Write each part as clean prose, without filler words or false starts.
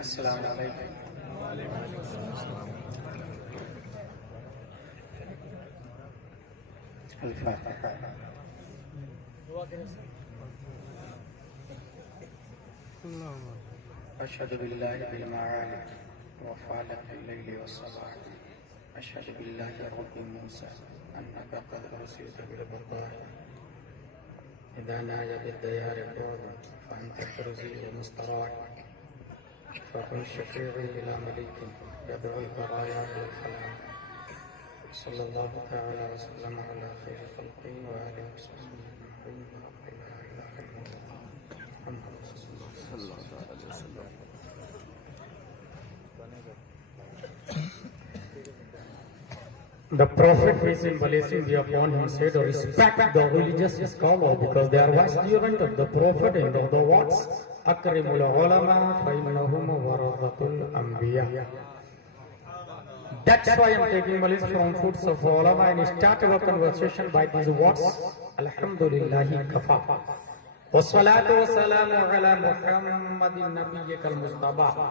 अस्सलाम वालेकुम। अल-फातिहा। अशहदु बिल्लाहि बिल मआलिक व फ़ालक़िल लैलि वस्सबाह। अशहदु बिल्लाहि रब्बि मूसा अन्नका क़द उरसिलता बिल बक़ाह। इज़ा नाजा बिद्दयारि बुअदन फ़अन्ता तुरज़ी व मुस्तराह। फ़कुन शफ़ी'i इला मलिकिन यदउल बराया इलल फ़लाह। सल्लल्लाहु तआला व सल्लम अला खैरि ख़ल्क़िही व आलिहि व सहबिही अजमईन। ला इलाहा इल्लल्लाह मुहम्मदुर रसूलुल्लाह सल्लल्लाहु अलैहि वसल्लम। The Prophet, peace and blessing be upon him, said, respect the religious scholar because they are vicegerent of the Prophet and of the words, Akrimul ulama fa innahum warathatul anbiya. That's why I'm taking malice from foods of ulama and start our conversation by these words, Alhamdulillahi kafa. Wassalatu wassalamu ala Muhammadin nabiyyikal mustafa.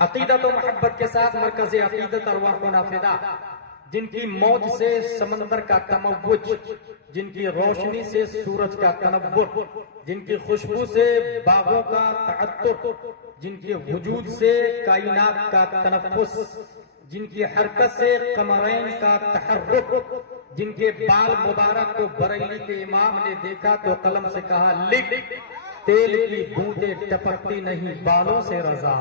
अकीदत और मोहब्बत के साथ मरकज़ अकीदत अरवाह व नाफिदा, जिनकी मौज से समंदर का तमव्वुज, जिनकी रोशनी से सूरज का तनव्वुर, जिनकी खुशबू से बागों का तअत्तुर, जिनके वजूद से कायनात का तनफ्फुस, जिनकी हरकत से कमरैन का तहर्रुक, जिनके बाल मुबारक को बरेली के इमाम ने देखा तो कलम से कहा लिख, तेल की बूंदें टपकती नहीं बालों से रजा,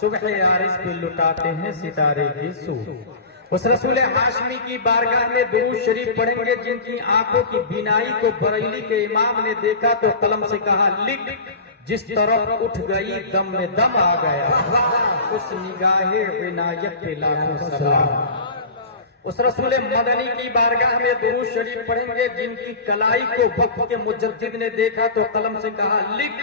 सुबह यारिस पे लुटाते हैं सितारे की सूर। उस रसूल हाशमी की बारगाह में दुरूद शरीफ पढ़ेंगे जिनकी आंखों की बीनाई को बरेली के इमाम ने देखा तो कलम से कहा लिख, जिस तरफ उठ गई दम में दम आ गया, उस निगाहे इनायत पे लाखों सलाम। उस रसूल मदनी की बारगाह में दुरूद शरीफ पढ़ेंगे जिनकी कलाई को वक्त के मुजद्दिद ने देखा तो कलम से कहा लिख,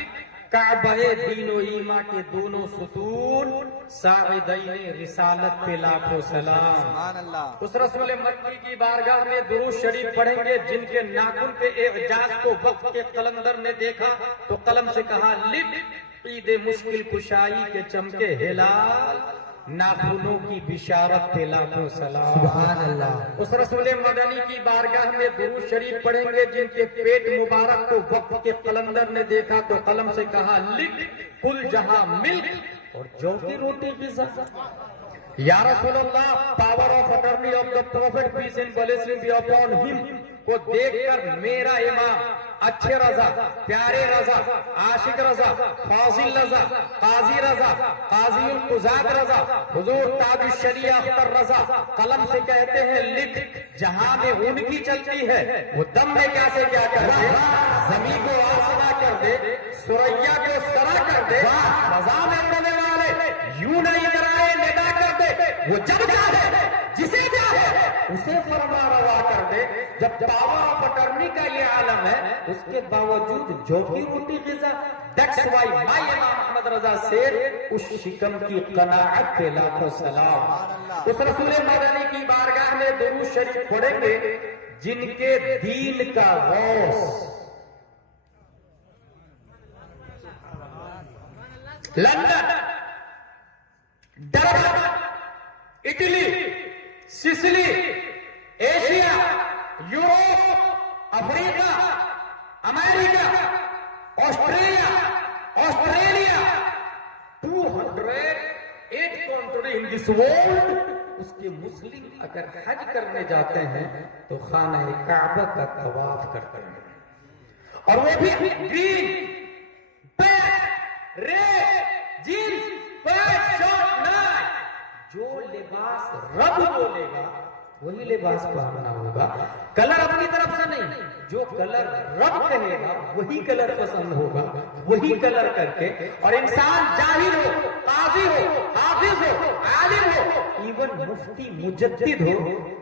काबे दीनो ईमा के दोनों सुतून साइदैन रिसालत पे लाखों सलाम। उस रसूल मक्की की बारगाह में दुरूद शरीफ पढ़ेंगे जिनके नाखून के एजाज को वक्त के कलंदर ने देखा तो कलम से कहा लिख, ईद मुश्किल कुशाई के चमके हिलाल नाखूनों की बिशारत पे लाखों सलाम। सुभान अल्लाह। उस रसूल मदनी की बारगाह में दुरूद शरीफ पढ़ेंगे जिनके पेट मुबारक को वक्त के कलंदर ने देखा तो कलम से कहा लिख, कुल जहां मिल्क और जौ की रोटी की सब्जी। या रसूलल्लाह, power of attorney of the prophet peace and blessing be upon him को देखकर मेरा इमाम अच्छे रजा, प्यारे रजा, आशिक रजा, फाजिल रजा, काजी रजा, काजी कुजात रजा, हुजूर ताज शरिया अख्तर रजा कलम से कहते हैं लिख, जहां में उनकी चलती है वो दम में क्या से क्या कर दे, जमीन को आसना कर दे, सुरैया को सरा कर दे, रजा में उड़ने वाले यूं नहीं कराए निदा कर दे, वो जब चाहे जिसे चाहे उसे फरमा रवा कर दे। जब पावर ऑफ अटर्नी का ये आलम है उसके बावजूद जो की रोटी गिजा, दैट्स व्हाई माय इमाम अहमद रजा से उस शिकम की कनाअत पे लाखों सलाम। उस रसूल मदनी की बारगाह में दुरूद शरीफ पढ़ेंगे जिनके दीन का गौस London, Durban, Italy, Sicily, Asia, Europe, Africa, America, Australia, this world, उसके मुस्लिम अगर हज करने जाते हैं तो खाना काबा का तवाफ करते हैं, और वो भी green red jeans pant shirt नहीं, जो लिबास रब बोलेगा वही लिबास पहनना होगा। कलर अपनी तरफ से नहीं, जो कलर रब कहेगा वही कलर पसंद होगा, वही कलर करके। और इंसान जाहिर हो, काजी हो, हाफिज हो, आलिम हो, इवन मुफ्ती मुजद्दिद हो,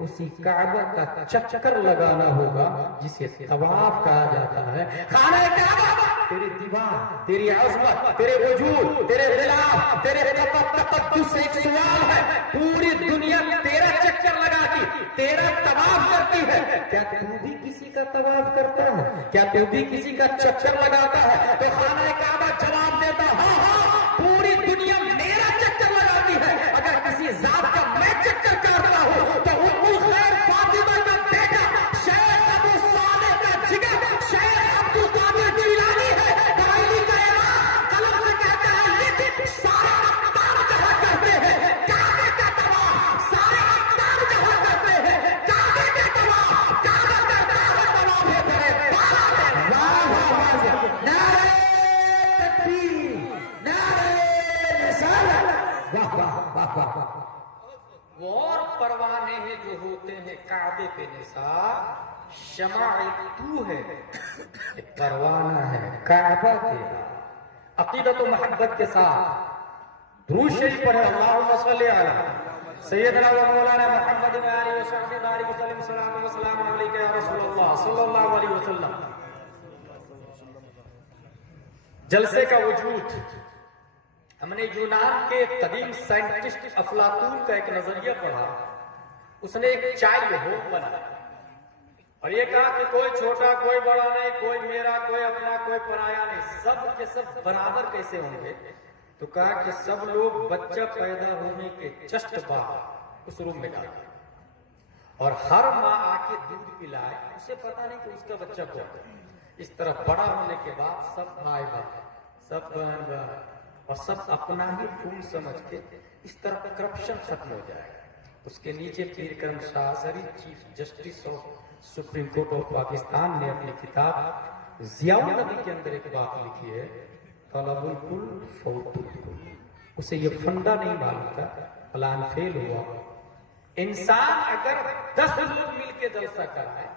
उसी काबा का चक्कर लगाना होगा जिसे तवाफ कहा जाता है। खाना काबा तेरी दीवार, तेरी अज़मत, तेरे वजूद, तेरे खिलाफ, तेरे तक़द्दुस से एक सवाल है। पूरी दुनिया तेरा चक्कर लगाती, तेरा तवाफ करती है, क्या तू भी किसी का तवाफ करता है? क्या तू भी किसी का चक्कर लगाता है? तो खाना काबा जवाब देता, हाँ हाँ, पूरी दुनिया मेरा चक्कर लगाती है। अगर किसी जात का मैं चक्कर काटता हूं तो उम्मुल खैर फातिमा का बेटा शेख अबू सालेह का जिगर शेख अब्दुल कादिर जिलानी है, दाइली का इमाम, कलम से कहता है लेकिन सारे अक़दार जहां करते हैं काबे का तवाफ, सारे अक़दार जहां करते हैं काबे का तवाफ, काबा करता है तवाफ है तेरे। वाह वाह वाह, नारे तकबीर, नारे रिसालत, वाह वाह वाह वाह। वो और परवाने हैं जो होते हैं काबे पे निसार, शमाए तू है, परवाना है काबा तेरा। अकीदत और मोहब्बत के साथ दुरूद शरीफ पढ़े, अल्लाहुम्मा सल्ली अला सय्यदना व मौलाना मुहम्मद व आलिहि व सहबिहि बारिक वसल्लम, सलाम व सलाम अलैका या रसूलल्लाह सल्लल्लाहु अलैहि वसल्लम। जलसे का वजूद, हमने यूनान के कदीम साइंटिस्ट अफलातून का एक नजरिया पढ़ा। उसने एक चाइल्ड होम बनाया और ये कहा कि कोई छोटा कोई बड़ा नहीं, कोई मेरा कोई अपना कोई पराया नहीं, सब के सब बराबर कैसे होंगे? तो कहा कि सब लोग बच्चा पैदा होने के जस्ट बाद उस रूम में डाल और हर माँ आके दूध पिलाए, उसे पता नहीं कि उसका बच्चा कौन है। इस तरह बड़ा होने के बाद सब भाई भाई, सब बहन बहन और सब अपना ही खून समझ के इस तरह करप्शन खत्म हो जाए। उसके नीचे पीर करम शाह सरी chief justice of supreme court of Pakistan ने अपनी किताब ज़ियाउल नबी के अंदर एक बात लिखी है, तलबुल कुल फौतुल कुल। उसे ये फंडा नहीं मालूम था, प्लान फेल हुआ। इंसान अगर 10 लोग मिलकर जलसा कराए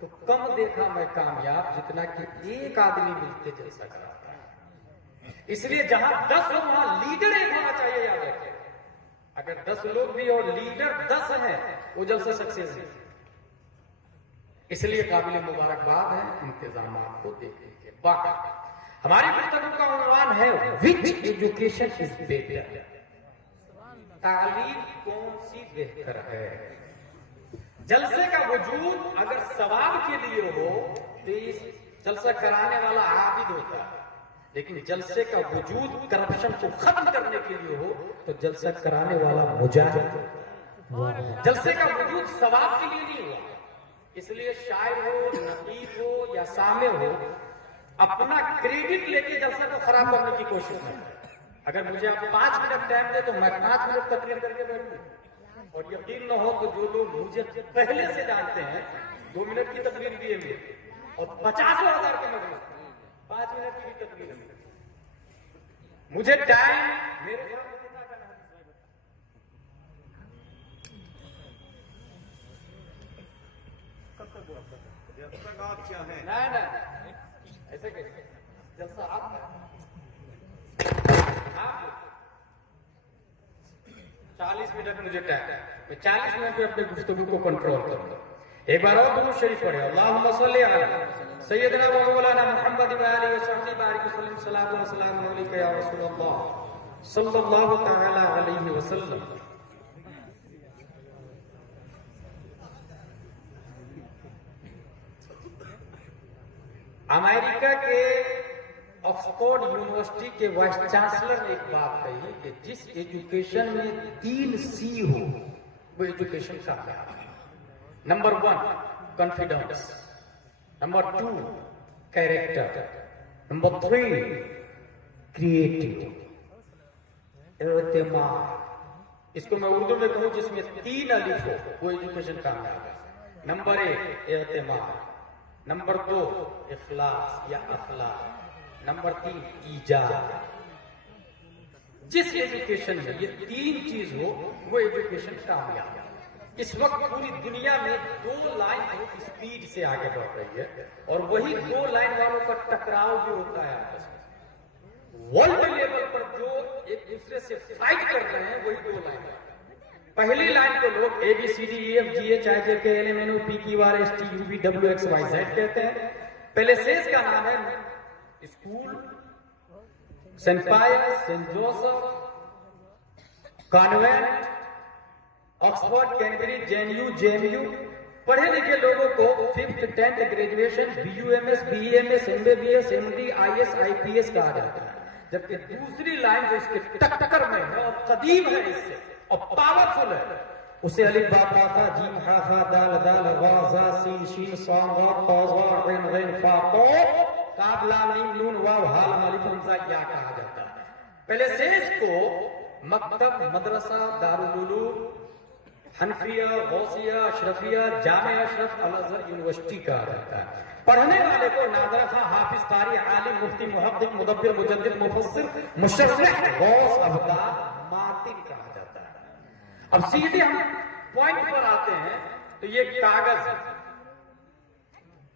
तो कम देखा मैं कामयाब जितना कि एक आदमी मिलकर जलसा कराता है। इसलिए जहां 10 हो वहां लीडर एक होना चाहिए, याद रखें। अगर 10 लोग भी और लीडर 10 हैं, वो जलसा सक्सेस नहीं। इसलिए काबिल मुबारकबाद है इंतजाम को देखने के बाद। हमारी गुफ्तगू का उन्वान है विच एजुकेशन इज बेटर, तालीम कौन सी बेहतर है। जलसे का वजूद अगर सवाब के लिए हो तो इस जलसा कराने वाला आबिद होता है, लेकिन जलसे का वजूद करप्शन को खत्म करने के लिए हो तो जलसा कराने वाला मुजाहिद। जलसे का वजूद सवाब के लिए नहीं हुआ, इसलिए शायर हो, नकीब हो या सामे हो, अपना क्रेडिट लेके जलसा को खराब करने की कोशिश नहीं। अगर मुझे आप 5 मिनट टाइम दे तो मैं 5 मिनट तकरीर करके बैठूं, और यकीन न हो तो जो लोग मुझे पहले से जानते हैं 2 मिनट की तकरीर दिए मेरे और 50,000 के मजलिस 5 मिनट की तकरीर है। मुझे टाइम मेरे क्या है ना ऐसे कैसे जलसा आप 40 मिनट मुझे टाइम, मैं 40 मिनट में अपने गुफ्तगू को कंट्रोल करूंगा। एक बार और दुरूद शरीफ पढ़े, अल्लाहुम्मा सल्ली अला सय्यदना व मौलाना मुहम्मद व आलिहि व सहबिहि बारिक वसल्लम, सलाम व सलाम अलैका या रसूलल्लाह सल्लल्लाहु तआला अलैहि वसल्लम। अमेरिका के ऑक्सफोर्ड यूनिवर्सिटी के वाइस चांसलर ने एक बात कही कि जिस एजुकेशन में 3 C हो वो एजुकेशन कामयाब है। Number 1 confidence, number 2 character, number 3 creative, एतमाद, इसको मैं उर्दू में कहूं जिसमें 3 अलिफ हो, वो एजुकेशन कामयाब है। नंबर 1 एतमाद, नंबर 2 इखलास या अखलाक, नंबर 3 ईजाद। जिस एजुकेशन में ये 3 चीज हो वो एजुकेशन कामयाब है। इस वक्त पूरी दुनिया में 2 लाइन बहुत स्पीड से आगे बढ़ रही है और वही 2 लाइन वालों का टकराव जो होता है आपस में। वर्ल्ड लेवल पर जो एक दूसरे से फाइट कर रहे हैं वही 2 लाइन। पहली लाइन को लोग ABCDEFGHIJKLMNOPQRSTUVWXYZ कहते हैं। पहले सेज का नाम है school, saint Pius, saint Joseph, convent, Oxford, Cambridge, JNU, JMU. पढ़े लिखे लोगों को 5th 10th graduation BUMS, BEMS, MBBS, MD, IS, IPS कहा जाता है। जबकि दूसरी लाइन जो इसके टक्कर में है और कदीम है इससे और पावरफुल है, उसे अलिफ बा ता था जीम हा खा दाल दाल वा जा सीन शीन साम वा ता ज़ा ग़ैन ग़ैन फा तो काफ लाम मीम नून वाव हा लाम अलिफ हमजा या कहा जाता है। पहले से इसको मकतब, मदरसा, दारुल उलूम, हनफिया, गौसिया, अशरफिया, जामिया अशरफ, अल अज़हर यूनिवर्सिटी कहा जाता है। पढ़ने वाले को नाज़रा खां, हाफिज, कारी, आलिम, मुफ्ती, मुहद्दिस, मुदब्बिर, मुजद्दिद, मुफस्सिर, मुशर्रिह, गौस, अब्दाल, मातिन कहा जाता है। अब सीधे हम पॉइंट पर आते हैं तो ये कागज है।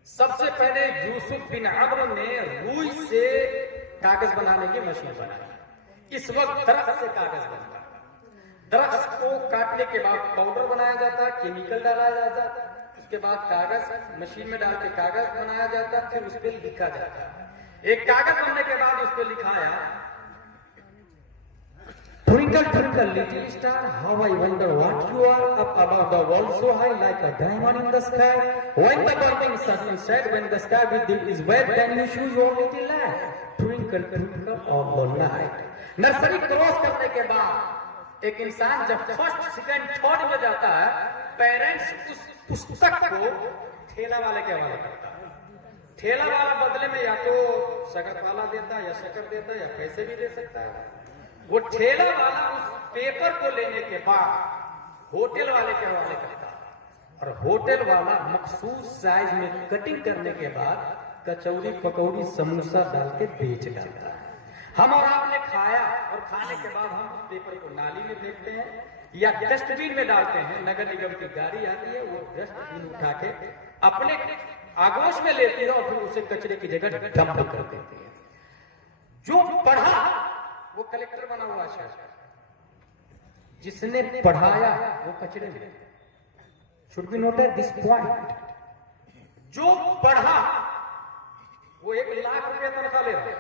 सबसे पहले यूसुफ बिन अम्र ने रुई से कागज बनाने की मशीन बनाई। इस वक्त दरख्त से कागज बनता है। दरख्त को काटने के बाद पाउडर बनाया जाता है, केमिकल डाला जाता है, उसके बाद कागज मशीन में डाल के कागज बनाया जाता है, फिर उस पर लिखा जाता है। एक कागज बनने के बाद उस पर लिखाया Twinkle, twinkle, little star, how I wonder what you are up above the world so high like a diamond in the sky. When the burning sun is set, when the sky with it is wet, then you show your little light. Twinkle, twinkle of the night. Nursery cross करने के बाद एक इंसान जब first, second, third में जाता है, parents उस पुस्तक को ठेला वाले के हवाले करता है। ठेला वाला बदले में या तो शक्कर वाला देता है या शक्कर देता है या पैसे भी दे सकता है। वो ठेला वाला उस पेपर को लेने के बाद होटल वाले के हवाले करता है और होटल वाला मखसूस साइज में कटिंग करने के बाद कचौरी, पकौड़ी, समोसा डाल के बेच डालता है। हम और आपने खाया और खाने के बाद हम उस पेपर को नाली में फेंकते हैं या डस्टबिन में डालते हैं। नगर निगम की गाड़ी आती है, वो डस्टबिन उठा के अपने आगोश में लेती है और फिर उसे कचरे की जगह डंप कर देती है। जो पढ़ा वो कलेक्टर बना हुआ शख्स, जिसने पढ़ाया वो कचरे में। Should be noted this point. जो पढ़ा वो 1 लाख रुपया तनख्वाह ले रहा है,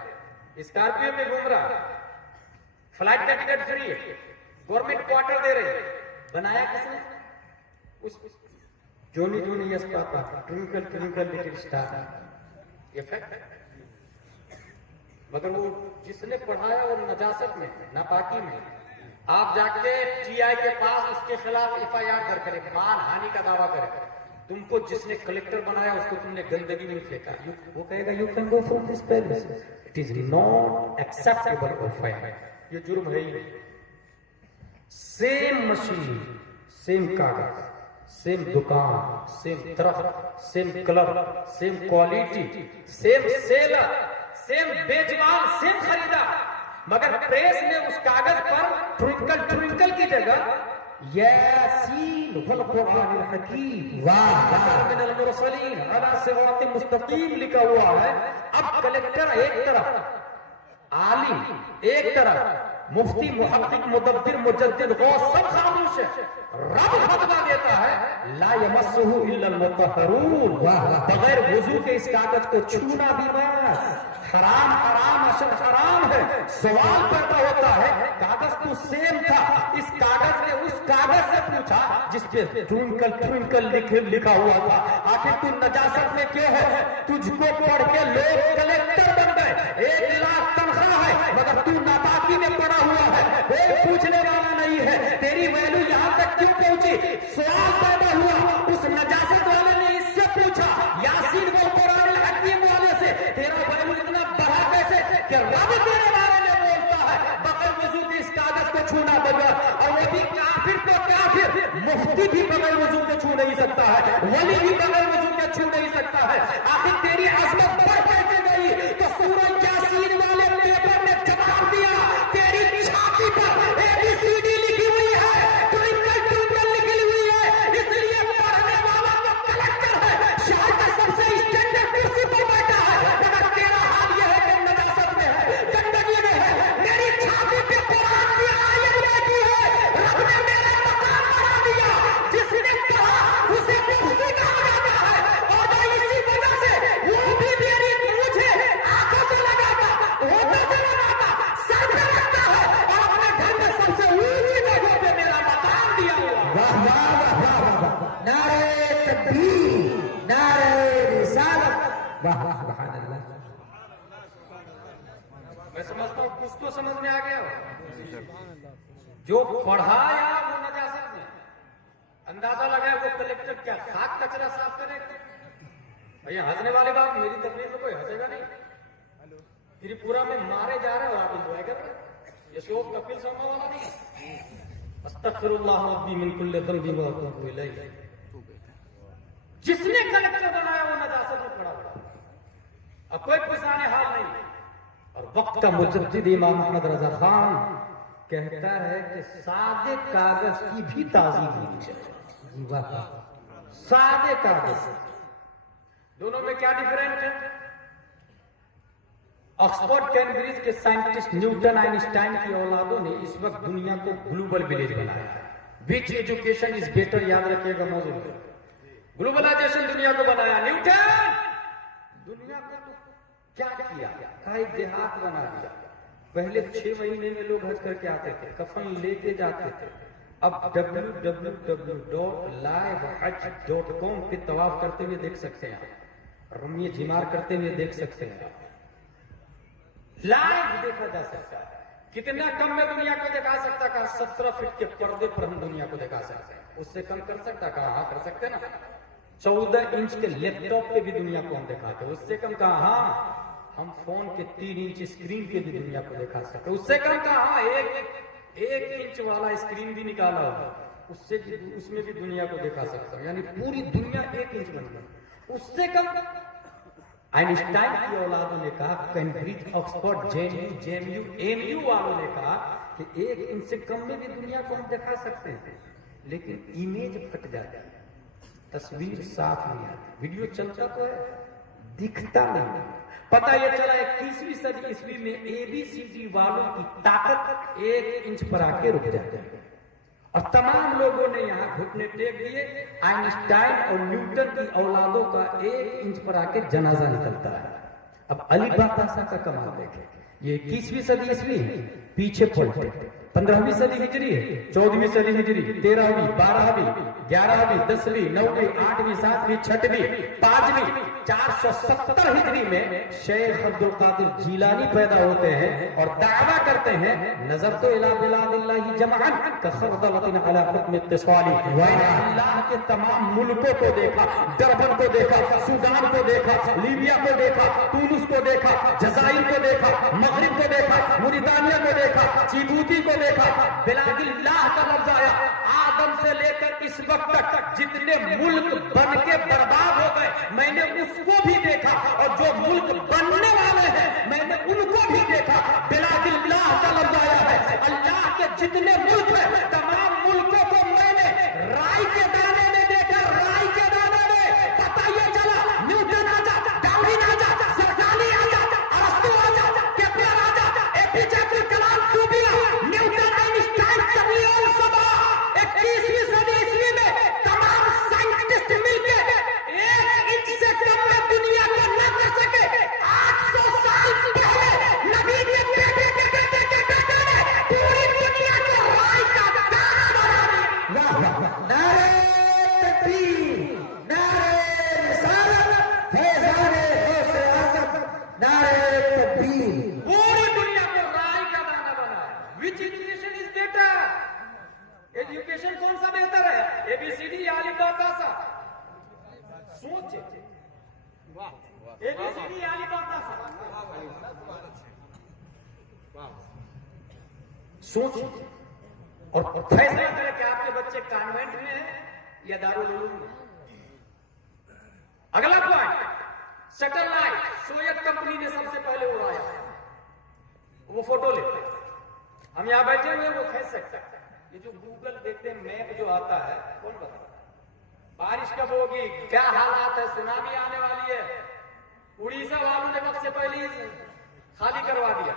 स्कॉर्पियो में घूम रहा है, फ्लाइट का टिकट फ्री है, गवर्नमेंट क्वार्टर दे रही है। बनाया किसने? उस Johnny Johnny yes papa, twinkle twinkle little star effect. मगर वो जिसने पढ़ाया और नजासत में, नापाकी में, आप जाके टीआई के पास उसके खिलाफ FIR दर्ज करें, मानहानि का दावा करें। तुमको जिसने कलेक्टर बनाया उसको तुमने गंदगी में फेंका, वो कहेगा you can go from this place, it is not acceptable FIR। ये जुर्म है ही। सेम मशीन, सेम कागज, सेम दुकान, सेम दरख्त, same colour, same quality, same seller, same बेचवान, सेम खरीदार, मगर प्रेस ने उस कागज पर ट्विंकल ट्विंकल की जगह यासीन वल कुरानिल हकीम वाह मिनल मुरसलीन अला सिरातिल मुस्तकीम लिखा हुआ है। अब कलेक्टर एक तरफ, आलिम एक तरफ, मुफ्ती, मुहद्दिस, मुदब्बिर, मुजद्दिद, गौस सब खामोश है। रब फतवा देता है ला यमस्सुहु इल्लल मुतहहरून, बगैर वुजू के इस कागज को छूना भी मत, हराम हराम अशद हराम है। सवाल पैदा होता है, कागज तो सेम था, इस कागज ने उस कागज से पूछा जिसपे ट्विंकल ट्विंकल लिखा हुआ था, आखिर तू नजासत में क्यों है? तुझको पढ़ के लोग कलेक्टर बन गए, 1 लाख तनख्वाह है, मगर तू नापाकी में पड़ा हुआ है, कोई पूछने वाला नहीं है। तेरी वैल्यू यहाँ तक क्यों पहुंची? सवाल पैदा हुआ, उस नजासत वाले ने इससे पूछा, यासीन वल कुरानिल हकीम वाले से, तेरा वैल्यू इतना बढ़ा कैसे कि रब तेरे बारे में बोलता है बगैर वजू के इस कागज को छूना बगैर। और कभी काफिर तो काफिर, मुफ्ती भी बगैर वजू के छू नहीं सकता है, वली भी बगैर वजू के छू नहीं सकता है। आखिर तेरी अजमत बढ़ कैसे गई? तो सूरज यासीन वाले पेपर ने जवाब दिया, तेरी छाती पर ABCD लिखी हुई है, ट्विंकल ट्विंकल लिखी हुई है, इसलिए पढ़ने वाला तो कलेक्टर है, शहर का सबसे स्टैंडर्ड कुर्सी पर बैठा है, मगर तेरा हाल यह है कि नजासत में है, गंदगी में है। मेरी छाती पे कुरान की आयत बैठी है, रब ने मेरा मकान बढ़ा दिया, जिसने कहा उसे मुफ्ती कहा जाता है, और जो इसी वजह से वो भी मेरी मुझे आंखों से लगाता, होठों से लगाता, सर पे रखता है, और अपने घर में सबसे ऊंची जगह पे मेरा मकान दिया हुआ। वाह वाह वाह वाह वाह, नारे तकबीर, नारे रिसालत, वाह सुभान अल्लाह। मैं समझता हूँ कुछ तो समझ में आ गया हो। जो पढ़ाया वो नजासत में, अंदाजा लगाया वो कलेक्टर क्या खाक कचरा साफ करेगा? भैया हंसने वाली बात, मेरी तकलीफ में कोई हंसेगा नहीं। त्रिपुरा में मारे जा रहे हो आप इंजॉय कर रहे हो, ये शो कपिल शर्मा वाला नहीं है। अस्तगफिरुल्लाह रब्बी मिन कुल्ली ज़ंबि व अतूबु इलैह। जिसने कलेक्टर बनाया वो नजासत में पड़ा हुआ, अब कोई पुराने हाल नहीं। और वक्त का मुजद्दिद इमाम अहमद रजा खान कहता है कि सादे कागज की भी ताजीब होनी चाहिए। जी वाह, सादे कागज, दोनों में क्या डिफरेंस है? ऑक्सफोर्ड कैम्ब्रिज के साइंटिस्ट न्यूटन आइंस्टाइन की औलादों ने इस वक्त दुनिया को ग्लोबल विलेज बनाया है। विच एजुकेशन इज बेटर, याद रखिएगा मौजूद है। ग्लोबलाइजेशन दुनिया को बनाया न्यूटन, दुनिया को तो क्या किया? एक देहात बना दिया। पहले 6 महीने में लोग हज करके आते थे, कफन लेके जाते थे। अब www.livehajj.com पे तवाफ करते हुए देख सकते हैं, रमी झिमार करते हुए देख सकते हैं, लाइव देखा जा सकता है। कितना कम में दुनिया को दिखा सकता? कहा 17 फीट के पर्दे पर हम दुनिया को दिखा सकते हैं। उससे कम कर सकता? कहा हाँ कर सकते ना। 14 इंच के लैपटॉप पे भी दुनिया को हम दिखाते, उससे कम कहा हाँ हम फोन के 3 इंच स्क्रीन पे भी दुनिया को दिखा सकते, उससे कम कहा हाँ 1 इंच वाला स्क्रीन भी निकाला होगा, उसमें भी दुनिया को दिखा सकता हूं। यानी पूरी दुनिया 1 इंच बन गई। उससे कम आइंस्टाइन की औलादों ने कहा, कैम्ब्रिज, ऑक्सफोर्ड, जेएमयू, एमयू वालों ने कहा कि 1 इंच से कम में भी दुनिया को हम दिखा सकते हैं, लेकिन इमेज फट जाती है, तस्वीर साफ नहीं आती, वीडियो चलता तो है, दिखता नहीं। पता यह चला 21वीं सदी ईस्वी में ABCD वालों की ताकत 1 इंच पर आके रुक जाती है, और तमाम लोगों ने यहाँ घुटने टेक दिए। आइंस्टाइन और न्यूटन की औलादों का 1 इंच पर आके जनाजा निकलता है। अब अली बातासा का कमाल देखें, ये 21वीं सदी ईस्वी पीछे पलटे, 15वीं सदी हिजरी, 14वीं सदी हिजरी, 13वीं, 12वीं, 11वीं, 10वीं, 9वीं, 8वीं, 7वीं, 6वीं, 5वीं, 470 हिजरी में शेख अब्दुल कादिर जीलानी पैदा होते हैं और दावा करते हैं, नजर तो इला बिलादिल्लाहि जमअन कखरदलतिन अला हुक्म इत्तिसाली। अल्लाह के तमाम मुल्कों को देखा, डरबन को देखा, सूडान को देखा, लीबिया को देखा, तुनिस को देखा, जजाइर को देखा, मगरिब को देखा, मुरितानिया को देखा, जिबूती को देखा, बिलादिल्लाह का लफ्ज आया। आदम से लेकर इस वक्त तक जितने मुल्क बन के बर्बाद हो गए मैंने उसको भी देखा, और जो मुल्क बनने वाले हैं मैंने उनको भी देखा। बिलादिल्लाह का लफ्ज आया है। अल्लाह के जितने मुल्क हैं तमाम मुल्कों को मैंने राई के दाने में देखा, राई के दाने में। पता ये चला न्यूटन आ जा, डार्विन आ जा, सरदानी आ जा, अरस्तू आ जा, केपलर आ जा, APJ Abdul Kalam, ट्यूबिया, Newton, Einstein, टर्लियन, सबा 21वीं सदी ईस्वी में तमाम साइंटिस्ट मिलकर 1 इंच से कम में दुनिया को न कर सके। 800 साल पहले नबी के बेटे के बेटे के बेटे ने पूरी दुनिया को राय का दाना बना दिया। वाह वाह, नारे तकबीर, नारे रिसालत, फैज़ाने गौसे आज़म, नारे तकबीर। पूरी दुनिया को राय का दाना बनाया। विच एजुकेशन इज बेटर? एजुकेशन कौन सा बेहतर है? ABCD या अली बातासा? सोचे, ABCD या अली बातासा? सोच, और फैसला करें कि आपके बच्चे कॉन्वेंट में है या दारुल में। अगला पॉइंट, सैटेलाइट सोवियत कंपनी ने सबसे पहले उड़ाया, वो फोटो लेते हैं, हम यहां बैठे हुए वो खींच सकते हैं। ये जो गूगल देखते हैं मैप जो आता है, कौन बताता है बारिश कब होगी, क्या हालात है, सुनामी आने वाली है, उड़ीसा वालों ने वक्त से पहले ही खाली करवा दिया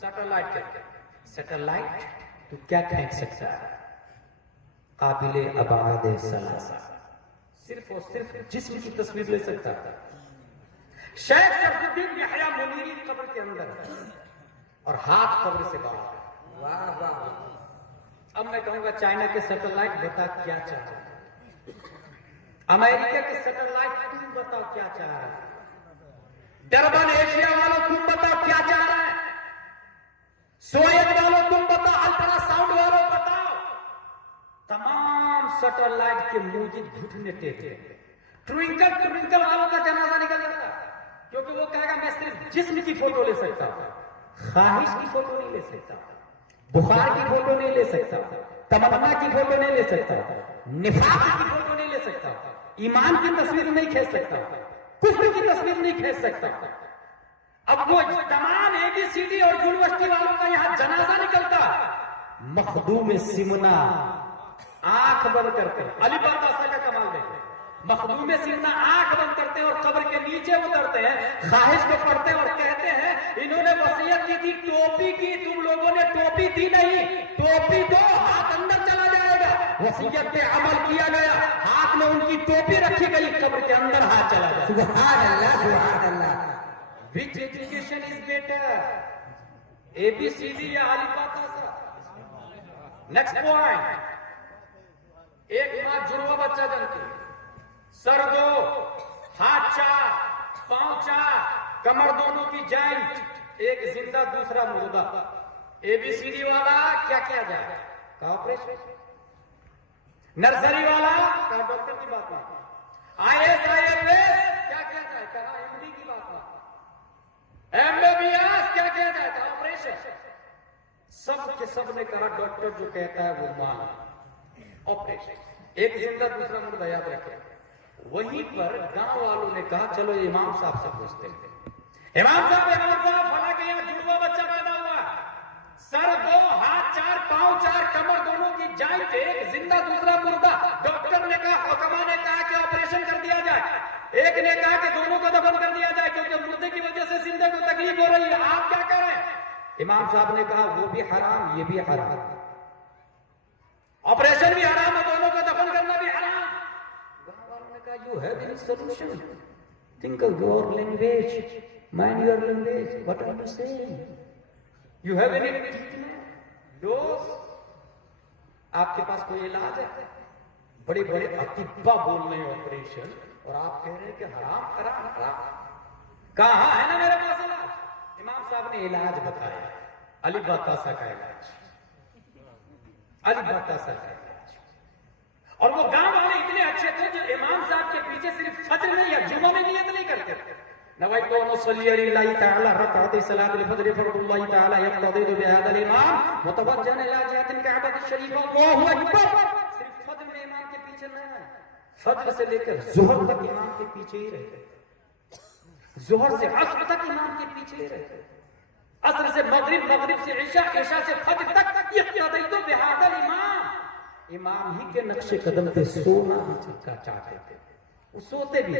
सैटेलाइट के। सैटेलाइट तो क्या खींच सकता है, काबिले अबाद सलासा, सिर्फ और सिर्फ जिस्म की तस्वीर ले सकता है। शेख शरफुद्दीन यहया मुनीरी कब्र के अंदर है और हाथ कब्र से बाहर। वाह वाह। अब मैं कहूंगा चाइना के सैटेलाइट बता क्या चाह रहे हैं, अमेरिका के सैटेलाइट तुम बताओ क्या चाह रहे हैं, डरबन एशिया वालों तुम बताओ क्या चाह रहे हैं, सोवियत वालों तुम बताओ, अल्ट्रासाउंड वालों बताओ। तमाम सैटेलाइट के मूजिब घुटने टेके। ट्विंकल ट्विंकल वालों का जनाजा निकल जाता क्योंकि वो कहेगा मैं सिर्फ जिस्म की फोटो ले सकता हूं, ख्वाहिश की फोटो नहीं ले सकता, बुखार की फोटो नहीं ले सकता, तमन्ना की फोटो नहीं ले सकता, निफाक की फोटो नहीं ले सकता, ईमान की तस्वीर नहीं खींच सकता, कुफ्र की तस्वीर नहीं खींच सकता। अब वो तमाम एबीसीडी और यूनिवर्सिटी वालों का यहां जनाजा निकलता, मखदूम सिमना आंख बंद करते हैं, अली बादशाह का कमाल देखते हैं, मखदूम सिमना आंख बंद करते हैं और कब्र के नीचे उतरते हैं, ख्वाहिश को पढ़ते हैं और कहते हैं इन्होंने वसीयत की थी टोपी की, तुम लोगों ने टोपी दी नहीं, टोपी दो हाथ अंदर चला जाएगा। वसीयत पे अमल किया गया, हाथ में उनकी टोपी रखी गई, कब्र के अंदर हाथ चला गया। सुभान अल्लाह, सुभान अल्लाह। Which education is better? ABCD या अलिफ नेक्स्ट पॉइंट, एक मां जुड़वा बच्चा जनती, सर दो, हाथ चार, पांव चार, कमर दोनों की जॉइंट, एक जिंदा दूसरा मुर्दा। एबीसीडी वाला क्या किया जाए का ऑपरेशन, नर्सरी वाला का डॉक्टर की बात नहीं, IAS IFS क्या किया जाए कहा MD की बात नहीं, MBBS क्या किया जाए कहा ऑपरेशन। सब के सब ने कहा डॉक्टर जो कहता है वो मान ऑपरेशन, एक जिंदा दूसरा मुर्दा, याद रखें। वहीं पर गांव वालों ने कहा चलो इमाम साहब से पूछते हैं, इमाम साहब फला के यहाँ जुड़वा बच्चा पैदा हुआ, सर दो, हाथ चार, पांव चार, कमर दोनों की जॉइंट, एक जिंदा दूसरा मुर्दा। डॉक्टर ने कहा, हुक्मा ने कहा कि ऑपरेशन कर दिया जाए, एक ने कहा कि दोनों को दफन कर दिया जाए क्योंकि मुर्दे की वजह से जिंदे को तकलीफ हो रही है, आप क्या कर रहे हैं। इमाम साहब ने कहा वो भी हराम ये भी हराम, ऑपरेशन भी हराम है, दोनों को दफन करना भी हराम। गांव वालों ने कहा you have any solution, think of your language, mind your language, what are you saying, you have any treatment dose, आपके पास कोई इलाज है। बड़े बड़े अतिब्बा बोल रहे हैं ऑपरेशन और आप कह रहे हैं कि हराम हराम हराम, कहां है ना मेरे पास इलाज। इमाम साहब ने इलाज बताया, अली बातासा का इलाज, अली बातासा का इलाज। और वो गांव वाले इतने अच्छे थे जो इमाम साहब के पीछे सिर्फ फज्र में या जुमा में नियत नहीं करते थे, नवैतु नसल्ली लिल्लाहि तआला रकात सलातुल फज्र फरदुल्लाहि तआला यक़दी बिहादल इमाम मुतवज्जहन इला जिहतिल काबा शरीफ, अल्लाहु अकबर। सिर्फ फज्र में इमाम के पीछे नहीं, फज्र से लेकर ज़ुहर तक इमाम के पीछे ही रहते, ज़ुहर से अस्र तक इमाम के पीछे ही रहते, अस्र से मगरिब, मगरिब से इशा, इशा से फज्र तक यक़दी बिहादल इमाम। इमाम ही के नक्शे कदम पे सोना भी चाहते थे, वो सोते भी,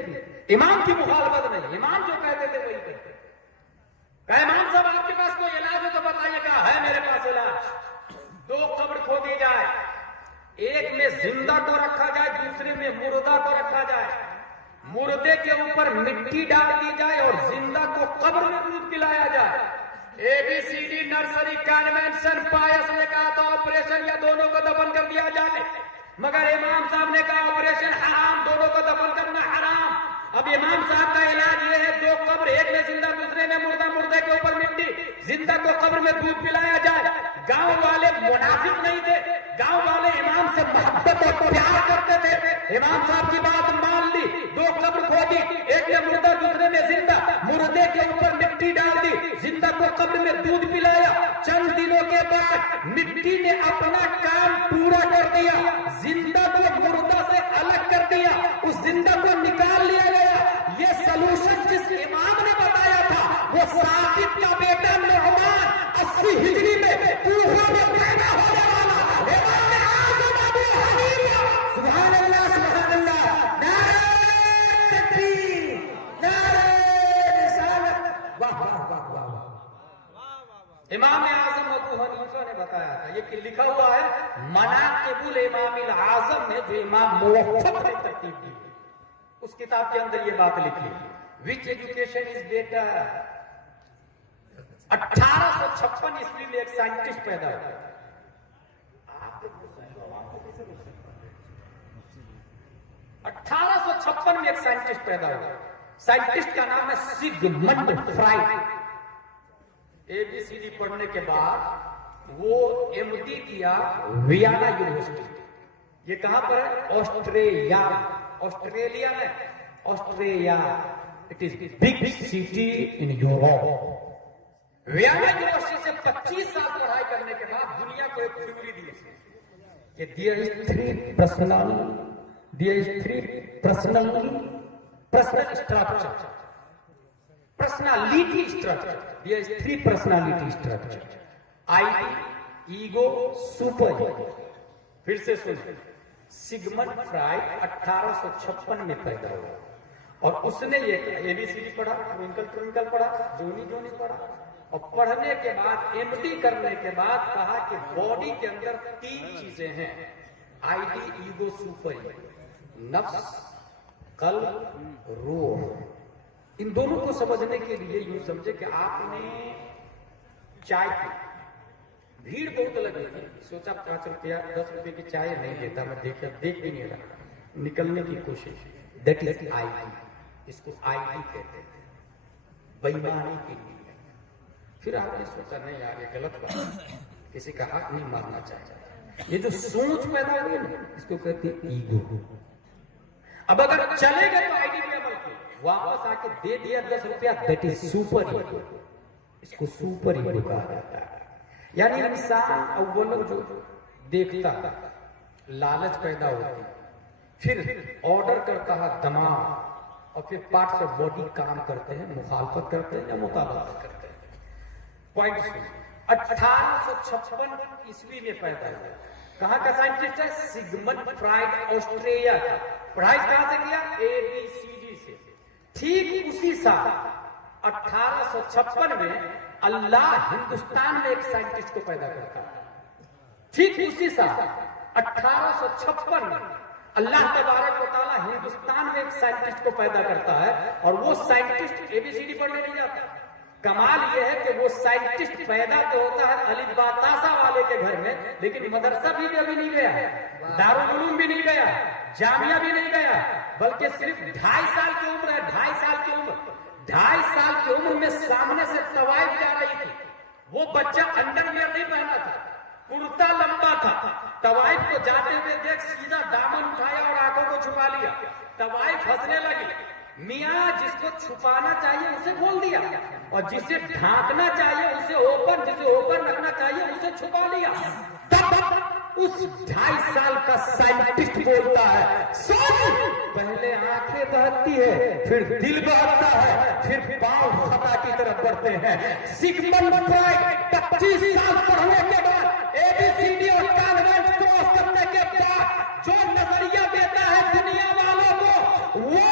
इमाम की मुखालफत नहीं, इमाम जो कहते थे वही कहते। कहा इमाम साहब आपके पास कोई इलाज हो तो बताइएगा, है मेरे पास इलाज। दो कब्र खोदी जाए, एक में जिंदा को रखा जाए, दूसरे में मुर्दा को रखा जाए, मुर्दे के ऊपर मिट्टी डाल दी जाए और जिंदा को कब्र में दूध पिलाया जाए। एबीसीडी नर्सरी कन्वेंशन पायस ने कहा था ऑपरेशन या दोनों को दफन कर दिया जाए, मगर इमाम साहब ने कहा ऑपरेशन हराम, दोनों को दफन करना हराम। अब इमाम साहब का इलाज ये है, दो कब्र, एक में जिंदा दूसरे में मुर्दा, मुर्दे के ऊपर मिट्टी, जिंदा को कब्र में दूध पिलाया जाए। गांव वाले मुनाफिक नहीं थे, गांव वाले इमाम से मोहब्बत और प्यार करते थे। इमाम साहब की बात मान ली, दो कब्र खोदी, एक में मुर्दा दूसरे में जिंदा, मुर्दे के ऊपर मिट्टी डाल दी, जिंदा को कब्र में दूध पिलाया। चंद दिनों के पर मिट्टी ने अपना काम पूरा कर दिया, जिंदा को मुर्दा से अलग कर दिया, उस जिंदा को निकाल लिया गया। ये सलूशन जिस इमाम ने बताया था वो साकिब का बेटा नुअमान 80 हिजरी में कूफा में पैदा होने वाला इमाम आज़म अबू हनीफा। सुभान अल्लाह, सुभान अल्लाह। नारे तकबीर, नारे रिसालत। वाह वाह वाह वाह वाह। इमाम आज़म अबू हनीफा ने बताया था, ये कि लिखा हुआ है मनाक़िबुल इमामिल आज़म में, जो इमाम मुवफ़्फ़क़ ने तरतीब दी, उस किताब के अंदर ये बात लिखी, विच एजुकेशन इज बेटर। 1856 ईस्वी में एक साइंटिस्ट पैदा हुआ। 1856 में एक साइंटिस्ट पैदा हुआ। साइंटिस्ट का नाम है सिगमंड फ्राइड। ABCD पढ़ने के बाद वो MD किया वियना यूनिवर्सिटी। ये कहां पर है? ऑस्ट्रेलिया। ऑस्ट्रेलिया में, Australia, it is big city in Europe. Vienna university से 25 साल पढ़ाई करने के बाद दुनिया को एक थ्योरी दी कि there is three personal structure, personality structure. There is 3 personality structure, id, ego, super ego. फिर से सुनिए, सिगमंड फ्राइड 1856 में पैदा हुआ और उसने ये ABCD पढ़ा, ट्विंकल ट्विंकल पढ़ा, जोनी जोनी पढ़ा, और पढ़ने के बाद MD करने के बाद कहा कि बॉडी के अंदर 3 चीजें हैं, आईडी, ईगो, सुपर ईगो, नफ्स, कल्ब, रूह। इन दोनों को समझने के लिए यूं समझे कि आपने चाय पी, भीड़ बहुत लगी थी, सोचा 5 रुपया 10 रुपए की चाय नहीं देता, मैं देख भी नहीं रहा, निकलने की कोशिश, दैट इज आईडी। इसको आईडी कहते हैं, बेईमानी की नीयत। फिर आपने सोचा नहीं यार ये गलत बात, किसी का हक नहीं मारना चाहिए। ये जो सोच पैदा हुई ना, इसको कहते हैं ईगो। अब अगर चले गए तो आईडी पे अमल किया, वापस आके दे दिया 10 रुपया, दैट इज सुपर ईगो। इसको सुपर ईगो कहा जाता है। यानी इंसान अव्वल जो देखता, लालच पैदा होती, फिर ऑर्डर करता है दिमाग, और फिर पार्ट्स ऑफ बॉडी काम करते हैं, मुखालफत करते हैं या मुताबिकत करते हैं। पॉइंट 1856 ईस्वी में पैदा हुआ। कहां का साइंटिस्ट है? सिगमंड फ्राइड, ऑस्ट्रेलिया का। पढ़ाई कहां से किया? ABCD से। ठीक उसी साल 1856 में अल्लाह हिंदुस्तान में एक साइंटिस्ट को पैदा करता है। ठीक उसी साल 1856 में अल्लाह तबारक व तआला हिंदुस्तान में एक साइंटिस्ट को पैदा करता है, और वो साइंटिस्ट ABCD पढ़ने नहीं जाता। कमाल यह है कि वो साइंटिस्ट पैदा तो होता है अलिफ बा तासा वाले के घर में, लेकिन मदरसा भी अभी नहीं गया, दारुल उलूम भी नहीं गया, जामिया भी नहीं गया, बल्कि सिर्फ 2.5 साल की उम्र है। 2.5 साल की उम्र, 2.5 साल की उम्र में सामने से तवाइफ जा रही थी। वो बच्चा अंडरवियर नहीं पहना था, कुर्ता लंबा था। तवाइफ को जाते हुए देख सीधा दामन उठाया और आंखों को छुपा लिया। तवाइफ हंसने लगी। मियाँ जिसको छुपाना चाहिए उसे बोल दिया, और जिसे ढांकना चाहिए उसे ओपन, जिसे ओपन रखना चाहिए उसे छुपा लिया। तब उस 2.5 साल का साइंटिस्ट बोलता है, पहले आंखें बहती है, फिर दिल बहता है, फिर पांव खता की तरफ बढ़ते हैं। सिगमंड फ्राइड 25 साल पढ़ने के बाद, ABCD और कॉन्वेंट क्रॉस करने के बाद जो नजरिया देता है दुनिया वालों को, वो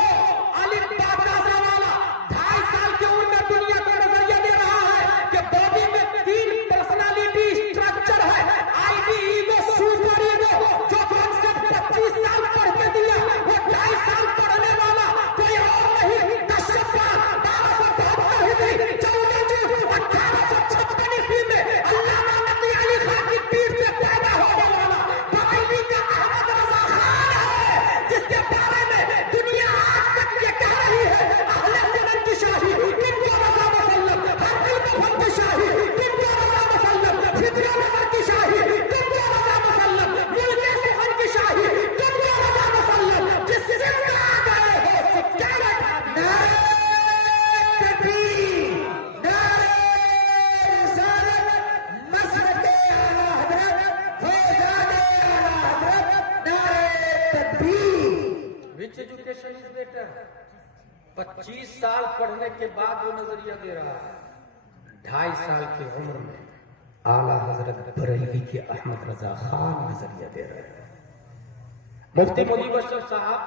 अलिफ बा तासा वाला 2.5 साल की उम्र में दुनिया को नजरिया दे रहा है कि बॉडी में 3 पर्सनालिटी स्ट्रक्चर है, आईडी, ईगो, सुपर ईगो। जो कॉन्सेप्ट 25 साल पढ़ के दिया, वो 2.5 साल पढ़ने वाला कोई और नहीं, कश्यप 1272 हिजरी 14 जून 1856 ईस्वी में अल्लामा नबी अली खां की पीठ से 25 साल पढ़ने के बाद जो नजरिया दे रहा है, 2.5 साल की उम्र में आला हजरत बरेलवी के अहमद रजा खान नजरिया दे रहे हैं। मुफ्ती मुजीब अशरफ साहब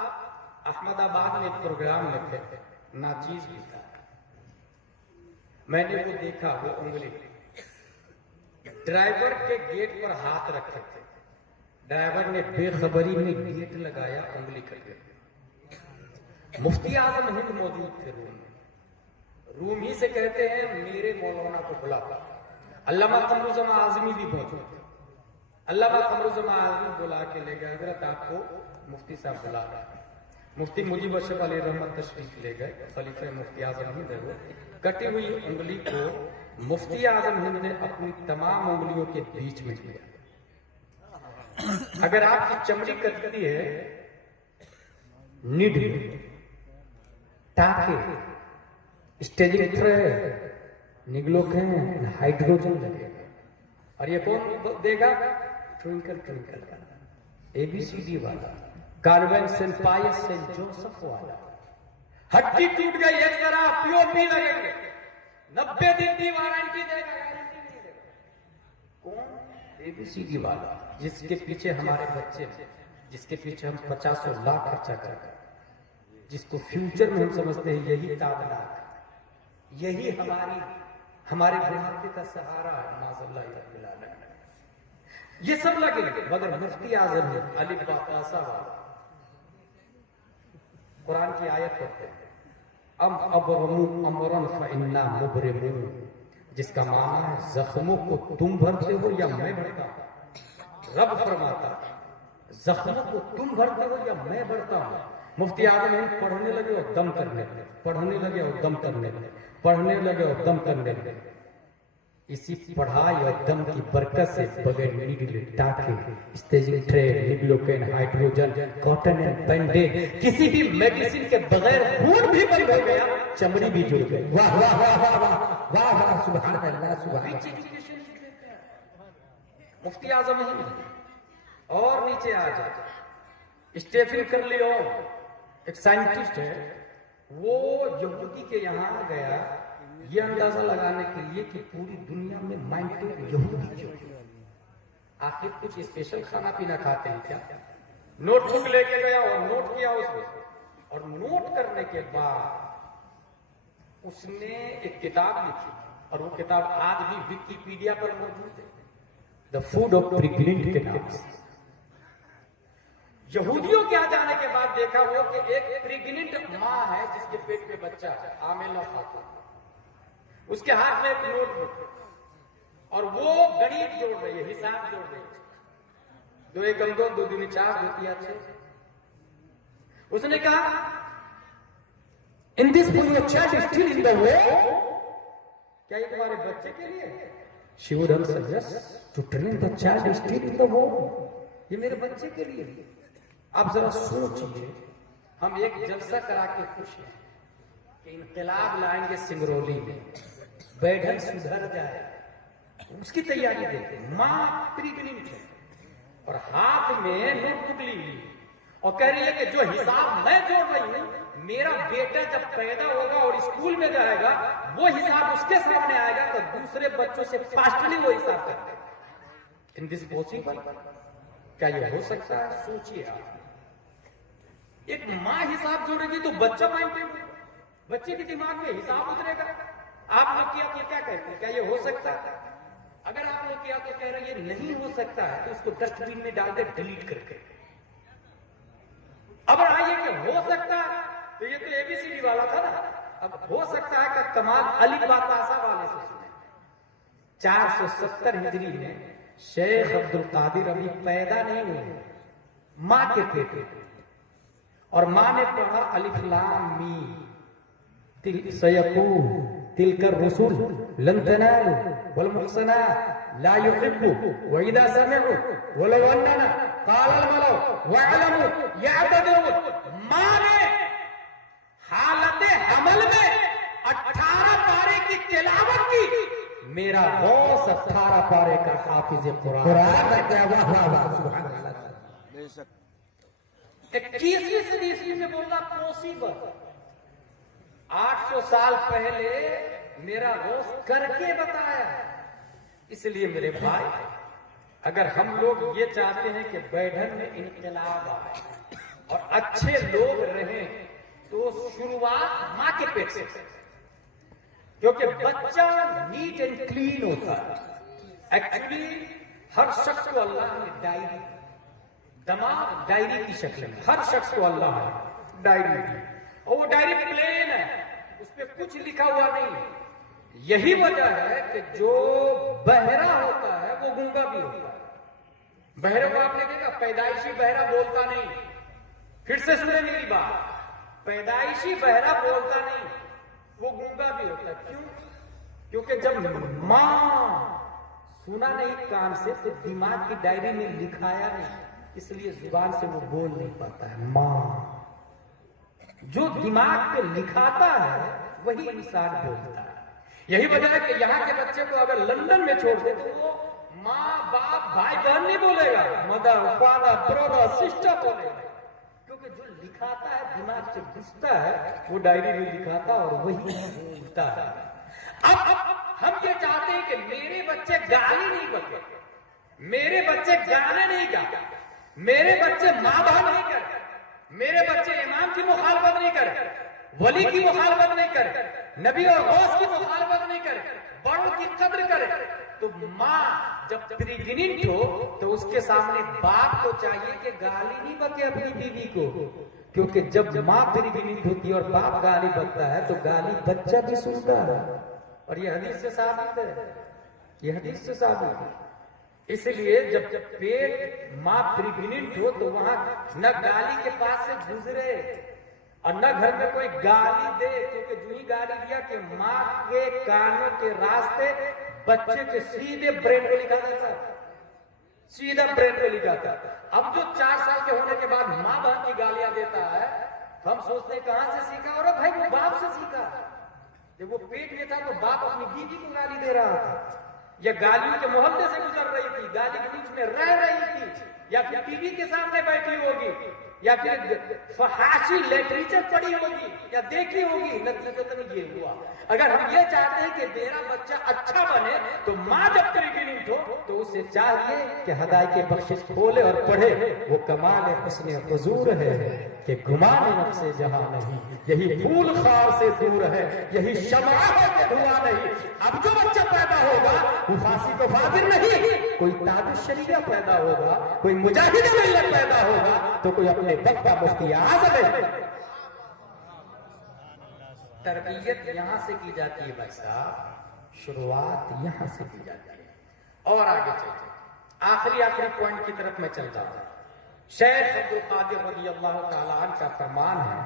अहमदाबाद में एक प्रोग्राम लिखे थे, नाचीज लिखा। मैंने वो देखा, वो उंगली ड्राइवर के गेट पर हाथ रखे थे, ड्राइवर ने बेखबरी में गेट लगाया, उंगली करके। मुफ्ती आजम हिंद मौजूद थे रूम में। रूम ही से कहते हैं मेरे मौलाना को बुला। अल्लामा कमरुज़्ज़मान आज़मी भी मौजूद थे। अल्लामा कमरुज़्ज़मान आज़मी बुला के ले गए, हजरत आपको मुफ्ती साहब बुला रहे हैं। मुफ्ती मुजीब अशरफ अली रहमत तशरीफ ले गए। खलीफा मुफ्ती आजम हिंद है। कटी हुई उंगली को मुफ्ती आजम हिंद ने अपनी तमाम उंगलियों के बीच में लिया। अगर आपकी चमड़ी कटती है, निड टाके स्टेजिंग ट्रे निग्लोकेन हाइड्रोजन लगेगा। और ये कौन देगा? ट्विंकल ट्विंकल का एबीसीडी वाला, carbon Saint Pius saint Joseph वाला। हड्डी टूट गई एक तरह पीओपी लगेंगे, 90 दिन की वारंटी देगा, गारंटी नहीं देगा। कौन? एबीसीडी वाला, जिसके पीछे हमारे बच्चे, जिसके पीछे हम 50 लाख खर्चा कर रहे हैं, जिसको फ्यूचर में हम समझते हैं यही ताबनाक, यही हमारे बुढ़ापे का सहारा है। माज़अल्लाह रब्बिल आलमीन। ये सब लगेंगे, मगर मुफ्ती आजम है अली बासा वाला। कुरान की आयत पढ़ते हैं, अम अबरमू अमरन फइन्ना मुबरिमून, जिसका माना है जख्मों को तुम भरते हो या मैं भरता हूं। रब फरमाता जख्मों को तुम भरते हो या मैं भरता हूं। मुफ्ती आजम हिंद पढ़ने लगे और दम करने लगे, पढ़ने लगे और दम करने लगे, पढ़ने लगे और दम करने लगे। इसी पढ़ाई और दम की बरकत से बगैर नीडल, टाके, स्टेजिंग ट्रे, निग्लोकेन, हाइड्रोजन, कॉटन एंड बैंडेज, किसी भी मेडिसिन के बगैर खून भी बंद हो गया, चमड़ी भी जुड़ गई। वाह वाह वाह वाह वाह वाह वाह, सुभान अल्लाह, सुभान अल्लाह। मुफ्ती आजम हिंद। और नीचे आ जाए, स्टेफन कर्लियो एक साइंटिस्ट है, वो यहूदी के यहाँ गया ये अंदाजा लगाने के लिए कि पूरी दुनिया में माइंडेड यहूदी क्यों, आखिर कुछ स्पेशल खाना पीना खाते हैं क्या। नोटबुक लेके गया और नोट किया उसमें, और नोट करने के बाद उसने एक किताब लिखी, और वो किताब आज भी विकिपीडिया पर मौजूद है, द फूड ऑफ प्रेग्नेंट के नाम से। यहूदियों के यहाँ जाने के बाद देखा वो कि एक प्रेग्नेंट माँ है जिसके पेट में बच्चा है, आमेला खातून, उसके हाथ में एक नोटबुक, और वो गणित जोड़ रही है, हिसाब जोड़ रही है, 2 एक 2, 2 दूनी 4, 2 तिया 6। उसने कहा in this for your child still in the way, क्या ये तुम्हारे बच्चे के लिए? She would answer yes, to train the child still in the way, ये मेरे बच्चे के लिए। आप जरा सोचिए, हम एक जलसा करा के खुश हैं कि इनकलाब लाएंगे सिंगरौली में, बैठक सुधर जाए, उसकी तैयारी देखते। माँ प्रेग्नेंट है और हाथ में नोटबुक ली हुई और कह रही है कि जो हिसाब मैं जोड़ रही हूं, मेरा बेटा जब पैदा होगा और स्कूल में जाएगा, वो हिसाब उसके सामने आएगा तो दूसरे बच्चों से फास्टली वो हिसाब करते। इन दिस पॉसिबल, क्या ये हो सकता है? सोचिए आप, एक माँ हिसाब जोड़ेगी तो बच्चा माइंडेड, बच्चे के दिमाग में हिसाब उतरेगा। आप लोग किया तो क्या कहते हैं, क्या ये हो सकता है? अगर आप लोग किया तो कह रहे हैं ये नहीं हो सकता है, तो उसको डस्टबिन में डाल दे, डिलीट करके। अब आइए कि हो सकता है, तो ये तो एबीसीडी वाला था ना, अब हो सकता है कि कमाल अली बातासा वाले से सुने। 470 हिजरी में शेख अब्दुल कादिर अभी पैदा नहीं हुए, मां के पेट में, और मां ने पढ़ा अलिफ लाम मीम, सयकून तिलकर रसूल लन तनालु वल मुहसनात ला युहिब्बु व इदा समिअु वलौ अन्ना क़ाल अल मलउ वअलमु यअतदिरु। मां ने हालत हमल में 18 पारे की तिलावत की। मेरा बॉस 18 पारे का हाफिज कुरान। वाह वाह वाह, सुभान अल्लाह। 21वीं सदी ईस्वी में बोलना पॉसिबल। 800 साल पहले मेरा गौस करके बताया। इसलिए मेरे भाई, अगर हम लोग ये चाहते हैं कि बैढन में इनकलाब आए और अच्छे लोग रहें, तो शुरुआत मां के पेट से, क्योंकि बच्चा नीट एंड क्लीन होता है। एक्चुअली हर शख्स को अल्लाह ने डायरी, दिमाग डायरी की शक्ल में हर शख्स को अल्लाह ने डायरी दी, और वो डायरी प्लेन है, उस पर कुछ लिखा हुआ नहीं है। यही वजह है कि जो बहरा होता है वो गूंगा भी होता है। बहरे को आपने देखा, पैदाइशी बहरा बोलता नहीं। फिर से सुने मेरी बात, पैदाइशी बहरा बोलता नहीं, वो गूंगा भी होता है। क्यों? क्योंकि जब मां सुना नहीं कान से, तो दिमाग की डायरी में लिखाया नहीं, इसलिए जुबान से वो बोल नहीं पाता है। मां जो दिमाग पे लिखाता है वही इंसान बोलता है। यही वजह है कि यहाँ के बच्चे को अगर लंदन में छोड़ दे तो वो माँ बाप भाई बहन नहीं बोलेगा, मदर फादर ब्रदर सिस्टर बोलेगा, क्योंकि जो लिखाता है दिमाग से घुसता है, वो डायरी में लिखाता और वही बोलता है। अब हम ये चाहते हैं कि मेरे बच्चे गाली नहीं बके, मेरे बच्चे गाने नहीं गाते, मेरे बच्चे माँ बहन नहीं करते, मेरे बच्चे इमाम की मुखालफत नहीं करे, वली की मुखालफत नहीं करे, नबी और गौस की मुखालफत नहीं करे, बड़ों की कद्र करे। तो माँ जब प्रेग्नेंट हो तो उसके सामने बाप को चाहिए कि गाली नहीं बके अपनी बीवी को, क्योंकि जब माँ प्रेग्नेंट होती है और बाप गाली बकता है तो गाली बच्चा भी सुनता है। और ये हदीस से साबित है, ये हदीस से साबित है। इसलिए जब पेट माँ प्रेग्नेंट हो तो वहां न गाली के पास से गुजरे और न घर में कोई गाली दे, क्योंकि जो ही गाली दिया कि माँ के कानों के रास्ते बच्चे के सीधे ब्रेन पे लिखा जाता है, सीधा ब्रेन पे लिखा था। अब जो 4 साल के होने के बाद माँ बहन की गालियां देता है, तो हम सोचते हैं कहां से सीखा? और भाई वो बाप से सीखा। जब वो पेट में था तो बाप अपनी बीवी को गाली दे रहा था, या गालियों के मोहल्ले से गुजर रही थी, गाली के बीच में रह रही थी, या फिर टीवी के सामने बैठी होगी, या फिर फहाशी लिटरेचर पढ़ी होगी या देखी होगी। नतीजतन ये हुआ। अगर हम ये चाहते हैं कि मेरा बच्चा अच्छा बने, तो माँ जब प्रेग्नेंट हो तो उसे चाहिए कि हदायत के बख्शिश खोले और पढ़े। वो कमाल हुस्न हुजूर है कि गुमान नफ्से जहां नहीं, यही फूल खार से दूर है, यही शमा है कि धुआं नहीं। अब जो बच्चा पैदा होगा वो फांसी को फाजिल नहीं, कोई ताजुश शरीया पैदा होगा, कोई मुजाहिद मिल्लत पैदा होगा, तो कोई अपने वक्त का मुफ्ती आज़म है। तरबियत यहां से की जाती है भाई साहब, शुरुआत यहां से की जाती है। और आगे चलते आखिरी पॉइंट की तरफ मैं चलता हूं। शेख अब्दुल कादिर रज़ियल्लाहु ताला अन्हु का फरमान है,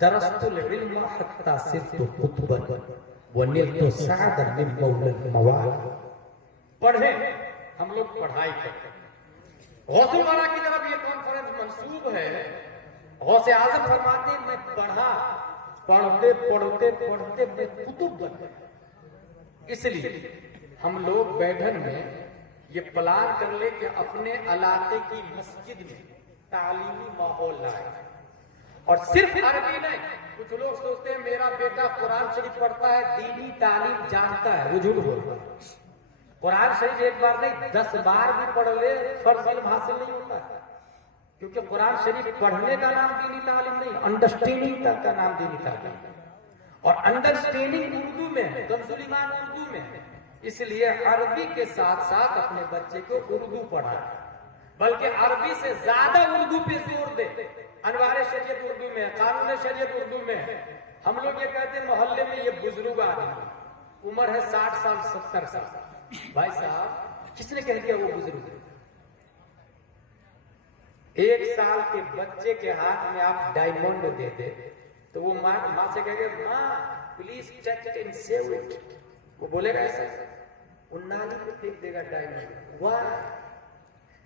दरस्तुल इल्म हत्ता सिरतु कुतुबन व निलतु सादर मिन मौलल मवाल। पढ़े, हम लोग पढ़ाई करते हैं। गौसुल वाला की तरफ ये कॉन्फ्रेंस मंसूब है। गौसे आजम फरमाते मैं पढ़ा, पढ़ते पढ़ते पढ़ते मैं कुतुब बन गया। इसलिए हम लोग बैठन में ये प्लान कर ले कि अपने इलाके की मस्जिद में तालीमी माहौल लाए, और सिर्फ अरबी नहीं। कुछ लोग सोचते हैं मेरा बेटा कुरान शरीफ पढ़ता है, दीनी तालीम जानता है, वो झूठ बोलता है। कुरान शरीफ एक बार नहीं 10 बार भी पढ़ ले फर्ज इल्म हासिल नहीं होता है, क्योंकि कुरान शरीफ पढ़ने का नाम दीनी तालीम नहीं, अंडरस्टैंडिंग का नाम दीनी तालीम है। और अंडरस्टैंडिंग उर्दू में है, कंजुल ईमान उर्दू में है। इसलिए अरबी के साथ साथ अपने बच्चे को उर्दू पढ़ाए, बल्कि अरबी से ज्यादा उर्दू पे जोर दे। अनवार शरीयत उर्दू में है, कानून शरीयत उर्दू में है। हम लोग ये कहते हैं मोहल्ले में ये बुजुर्ग आदमी, उम्र है 60 साल 70 साल। भाई साहब किसने कह दिया वो बुजुर्ग? 1 साल के बच्चे के हाथ में आप डायमंड दे दे तो वो माँ से कहेगा माँ please check it and save it, वो बोलेगा ऐसा? वो नाली पे फेंक देगा diamond. Why?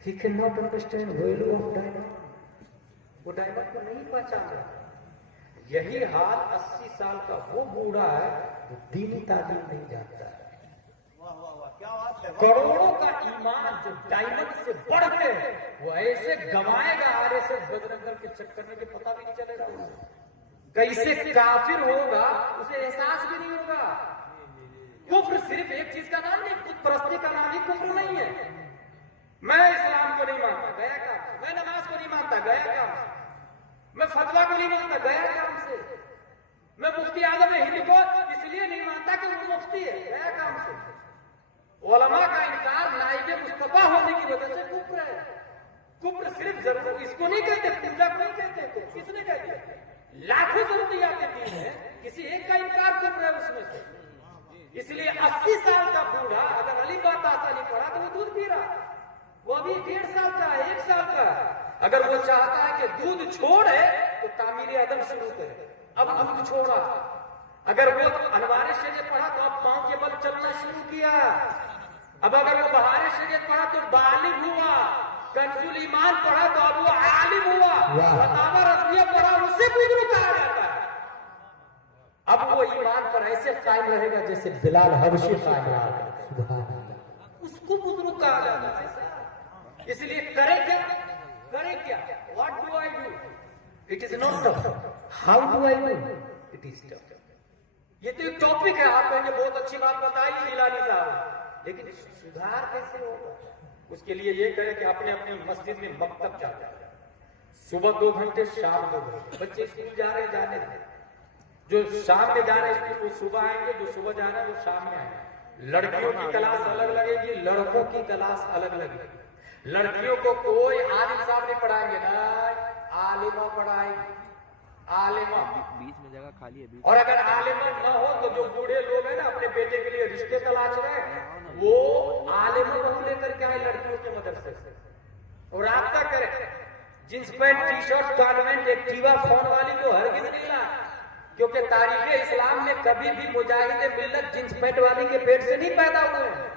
He can not understand value of diamond, वो डायमंड को नहीं पहचान रहा। यही हाल 80 साल का वो बूढ़ा है जो दीनी तालीम नहीं जानता है। करोड़ों का ईमान जो डायमंड से बढ़ के वो ऐसे गवाएगा आरएसएस बजरंग दल के चक्कर में कि पता भी नहीं चलेगा। कैसे काफिर होगा उसे एहसास भी नहीं होगा। कुफ्र सिर्फ एक चीज का नाम नहीं, खुद परस्ती का नाम ही कुफ्र नहीं है। मैं इस्लाम को नहीं मानता, गया काम। मैं नमाज को नहीं मानता, गया काम। मैं फतवा को नहीं मानता, गया काम से। मैं मुफ्ती आजम हिंद को इसलिए नहीं मानता कि वो मुफ्ती है, गया काम से। उलमा का इनकार नाइबे मुस्तफा होने की वजह से कुफ्र है। कुफ्र सिर्फ जरूरत इसको नहीं कहते, पूजा को नहीं कहते, तो किसने कह दिया? लाखों जरूरियातें दी है, किसी एक का इनकार कुफ्र है उसमें से। इसलिए 80 साल का बूढ़ा अगर अली बात आसा नहीं पड़ा तो वो दूध पी रहा, वो अभी 1.5 साल का है, 1 साल का है। अगर वो चाहता है कि दूध छोड़े तो तामीर अदम शुरू करे, अब दूध छोड़ा। अगर वो अनवार शरीयत पढ़ा तो अब पांव के बल चलना शुरू किया। अब अगर वो बहार शरीयत पढ़ा तो बालिग हुआ। कंजुल ईमान पढ़ा तो अब वो आलिम हुआ। फतावा रज़विया पढ़ा उसे बुजुर्ग कहा जाता है। अब वो ईमान पर ऐसे कायम रहेगा जैसे बिलाल हबशी कायम रहा, उसको बुजुर्ग कहा जाता है। इसलिए करे क्या, करे क्या? What do I do? It is not tough. How do I do? It is tough. ये तो एक टॉपिक है, आप कहेंगे बहुत अच्छी बात बताई जिलानी साहब, लेकिन सुधार कैसे होगा? उसके लिए ये करें कि अपने अपनी मस्जिद में मकतब चाहते हैं, सुबह 2 घंटे, शाम 2 घंटे। बच्चे स्कूल जा रहे हैं, जाने दें। जो शाम में जा रहे हैं वो सुबह आएंगे, जो सुबह जाना है वो शाम में आएंगे। लड़कियों की क्लास अलग लगेगी, लड़कों की क्लास अलग लगेगी। लड़कियों को कोई आलिम साहब नहीं पढ़ाएंगे, ना आलिमा पढ़ाएंगे, आलिमा। बीच में जगह खाली है। और अगर आलिमा न हो तो जो बूढ़े लोग हैं ना अपने बेटे के लिए रिश्ते तलाश रहे हैं, वो आलिमा को लेकर के आए लड़कियों के मदरसे से और रास्ता करे। Jeans pant, T shirt, convent, Activa, phone वाली को हरगिज नहीं ला, क्योंकि तारीख इस्लाम में कभी भी मुजाहिद मिल्लत जींस पैंट वाली के पेट से नहीं पैदा हुए हैं,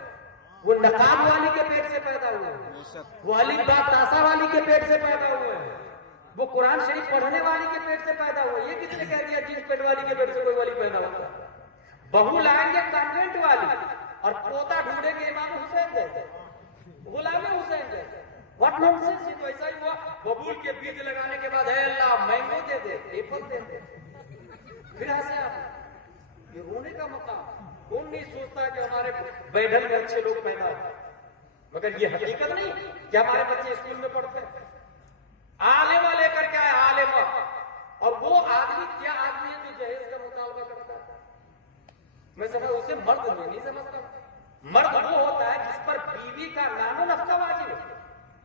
वो नकाब वाली के पेट से पैदा हुए हैं, वो अली बा तासा वाली के पेट से पैदा हुए हैं, वो कुरान शरीफ पढ़ने वाली के पेट से पैदा हुए। ये किसने कह दिया जींस पैंट वाली के पेट से कोई वाली पैदा होता है? बहू लाएंगे कॉन्वेंट वाली और पोता ढूंढेंगे इमाम हुसैन जैसे, गुलाम हुसैन जैसे। What nonsense! तो ऐसा ही हुआ, बबूल के बीज लगाने के बाद है अल्लाह मैंगो दे दे, एप्पल दे दे, फिर ऐसे आप ये रोने का मकाम। कौन नहीं सोचता है कि हमारे बैठन में अच्छे लोग पैदा हो, मगर ये हकीकत नहीं कि हमारे बच्चे स्कूल में पढ़ते हैं। आलिमा लेकर के आए, आलिमा। और वो आदमी क्या आदमी है जो जहेज का मुतालबा करता है? मैं समझ उसे मर्द में नहीं समझता। मर्द वो होता है जिस पर बीवी का नानो नफ्का वाजिब है,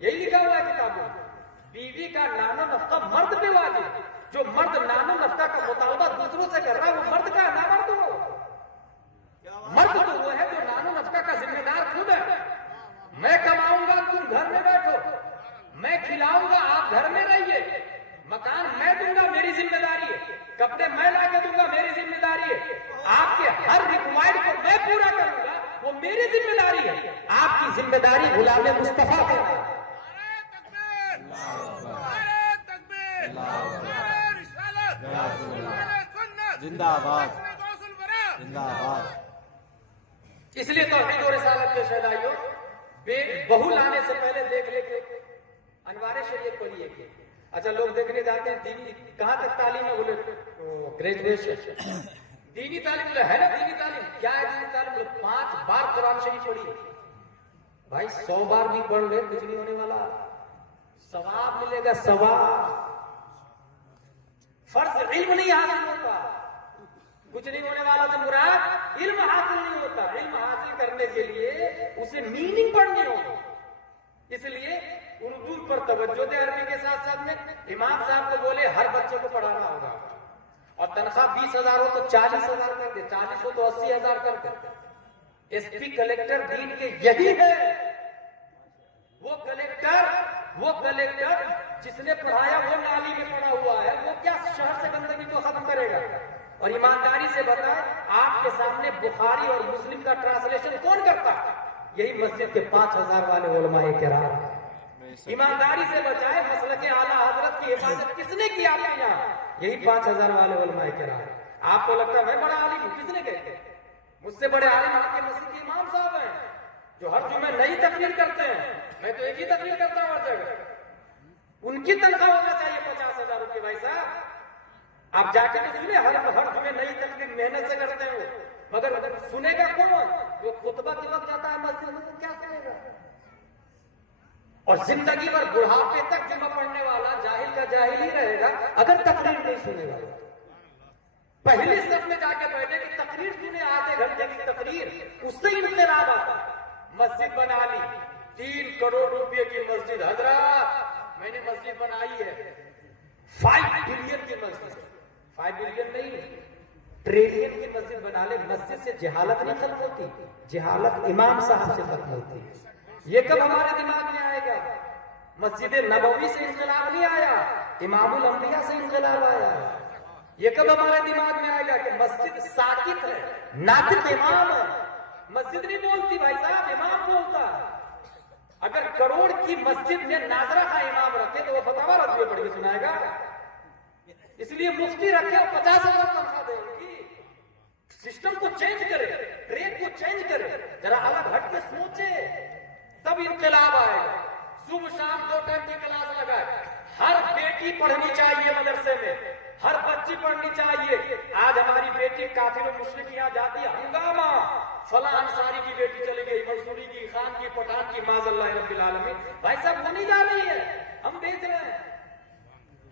यही लिखा हुआ है किताबों में, बीवी का नानो नफ्का मर्द पे वाजिब है। जो मर्द नानो नफ्का का मुतालबा दूसरों से कर रहा है वो मर्द का ना मर्द हो। मर्द तो वो है जो नानो नफ्का का जिम्मेदार खुद है। मैं कमाऊंगा, तुम घर में बैठो, मैं खिलाऊंगा, आप घर में रहिए, मकान मैं दूंगा, मेरी जिम्मेदारी है, कपड़े मैं ला के दूंगा, मेरी जिम्मेदारी है, आपके हर रिक्वायर्ड को मैं पूरा करूंगा, वो मेरी जिम्मेदारी है। आपकी जिम्मेदारी गुलाम मुस्तफा पे है। जिंदाबाद, जिंदाबाद। इसलिए तो तौहीद और रिसालत के शहदाइयों, बहू लाने से पहले देख लेके अनवार शरीयत पढ़िए। अच्छा, लोग देखने जाते हैं दीनी कहाँ तक तालीम है, बोले ग्रेजुएशन। दीनी तालीम बोले है ना, दीनी तालीम क्या है? दीनी तालीम बोले 5 बार कुरान शरीफ पढ़ी। भाई 100 बार भी पढ़ ले कुछ नहीं होने वाला, सवाब मिलेगा, सवाब। फर्ज इल्म नहीं हासिल होता, कुछ नहीं होने वाला से मुराद इल्म हासिल नहीं होता। इल्म हासिल करने के लिए उसे मीनिंग पढ़नी होगी। इसलिए उर्दू पर तवज्जो दे अरबी के साथ साथ में। इमाम साहब को बोले हर बच्चे को पढ़ाना होगा और तनख्वाह 20,000 हो तो 40,000 कर दे, 40 हो तो 80,000 कर दे। एसपी कलेक्टर दीन के यही है। वो कलेक्टर जिसने पढ़ाया वो नाली में पड़ा हुआ है, वो क्या शहर से गंदगी को खत्म करेगा? और ईमानदारी से बताएं, आपके सामने बुखारी और मुस्लिम का ट्रांसलेशन कौन करता है? यही मस्जिद के 5,000 वाले उलमाए किराम। ईमानदारी से बचाए, मसलके आला हजरत की हिफाजत किसने की आपके यहाँ? यही 5,000 वाले उलमाए किराम। आपको लगता है मैं बड़ा आलिम हूं, किसने कहते? मुझसे बड़े आलिम आपके मस्जिद के इमाम साहब हैं जो हर जुम्मे नई तकरीर करते हैं। मैं तो एक ही तकरीर करता हूं हर जगह। उनकी तनख्वाह होना चाहिए 50,000 रुपये। भाई साहब आप जाके तो सुने, हर जुमे नई तकलीफ मेहनत से करते हो, मगर सुनेगा कौन? जो खुतबा के वक्त जाता है मस्जिद में, तो क्या सुनेगा? और जिंदगी भर बुढ़ापे तक जुमा पढ़ने वाला जाहिल का जाहिल ही रहेगा अगर तकरीर नहीं सुनेगा। पहले सब में जाके बैठे कि तकरीर सुने, आधे घंटे की तकरीर, उससे इनकलाब आता। मस्जिद बना ली, 3 करोड़ रुपए की मस्जिद, हजरत मैंने मस्जिद बनाई है, 5 बिलियन की मस्जिद, 5 बिलियन नहीं, ट्रिलियन की मस्जिद बना ले, मस्जिद से जहालत नहीं खत्म होती, जहालत इमाम साहब से खत्म होती है। ये कब हमारे दिमाग में आएगा? मस्जिद नबवी से इंकलाब नहीं आया, इमामुल अंबिया से इंकलाब आया। ये कब हमारे दिमाग में आएगा कि मस्जिद साकित है, नातिक इमाम है, मस्जिद नहीं बोलती भाई साहब, इमाम बोलता। अगर करोड़ की मस्जिद में नाजरा का इमाम रखे तो वो फतवा रद्द पढ़ के सुनाएगा। इसलिए मुफ्ती रखे और 50,000 तनख्वाह देंगी। सिस्टम को चेंज करे, ट्रेड को चेंज करे, जरा अलग हट के सोचे, तब इनकलाब आएगा। सुबह शाम 2 टाइम की क्लास लगाए, हर बेटी पढ़नी चाहिए मदरसे में, हर बच्ची पढ़नी चाहिए। आज हमारी बेटी काफिर और मुश्रिक यहाँ जाती है, हंगामा, फला अंसारी की बेटी चली गई, मंसूरी की, खान की, पठान की, माज़अल्लाह रब्बिल आलमीन। भाई साहब वो नहीं जा रही है, हम देख रहे हैं।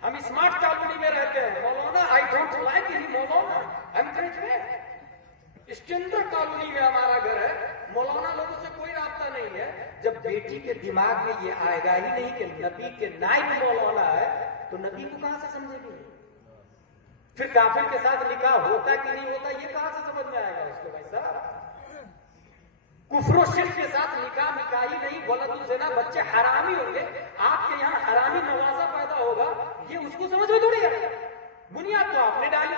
हम स्मार्ट कॉलोनी में रहते हैं, मौलाना I don't like he Maulana, I am graduate. Standard colony में हमारा घर है, मौलाना लोगों से कोई रास्ता नहीं है। जब बेटी के दिमाग में ये आएगा ही नहीं कि नबी के नाइब मौलाना है, तो नबी को कहां से समझेगी? फिर काफिर के साथ निकाह होता कि नहीं होता, ये कहां से समझ में आएगा इसको? भाई साहब, कुफ्र शिर्क के साथ निकाह निकाही नहीं, वलदुल ज़िना, बच्चे हरामी होंगे, आपके यहाँ हरामी नवाजा पैदा होगा, ये उसको समझ में थोड़ी आएगा। बुनियाद तो आपने डाली।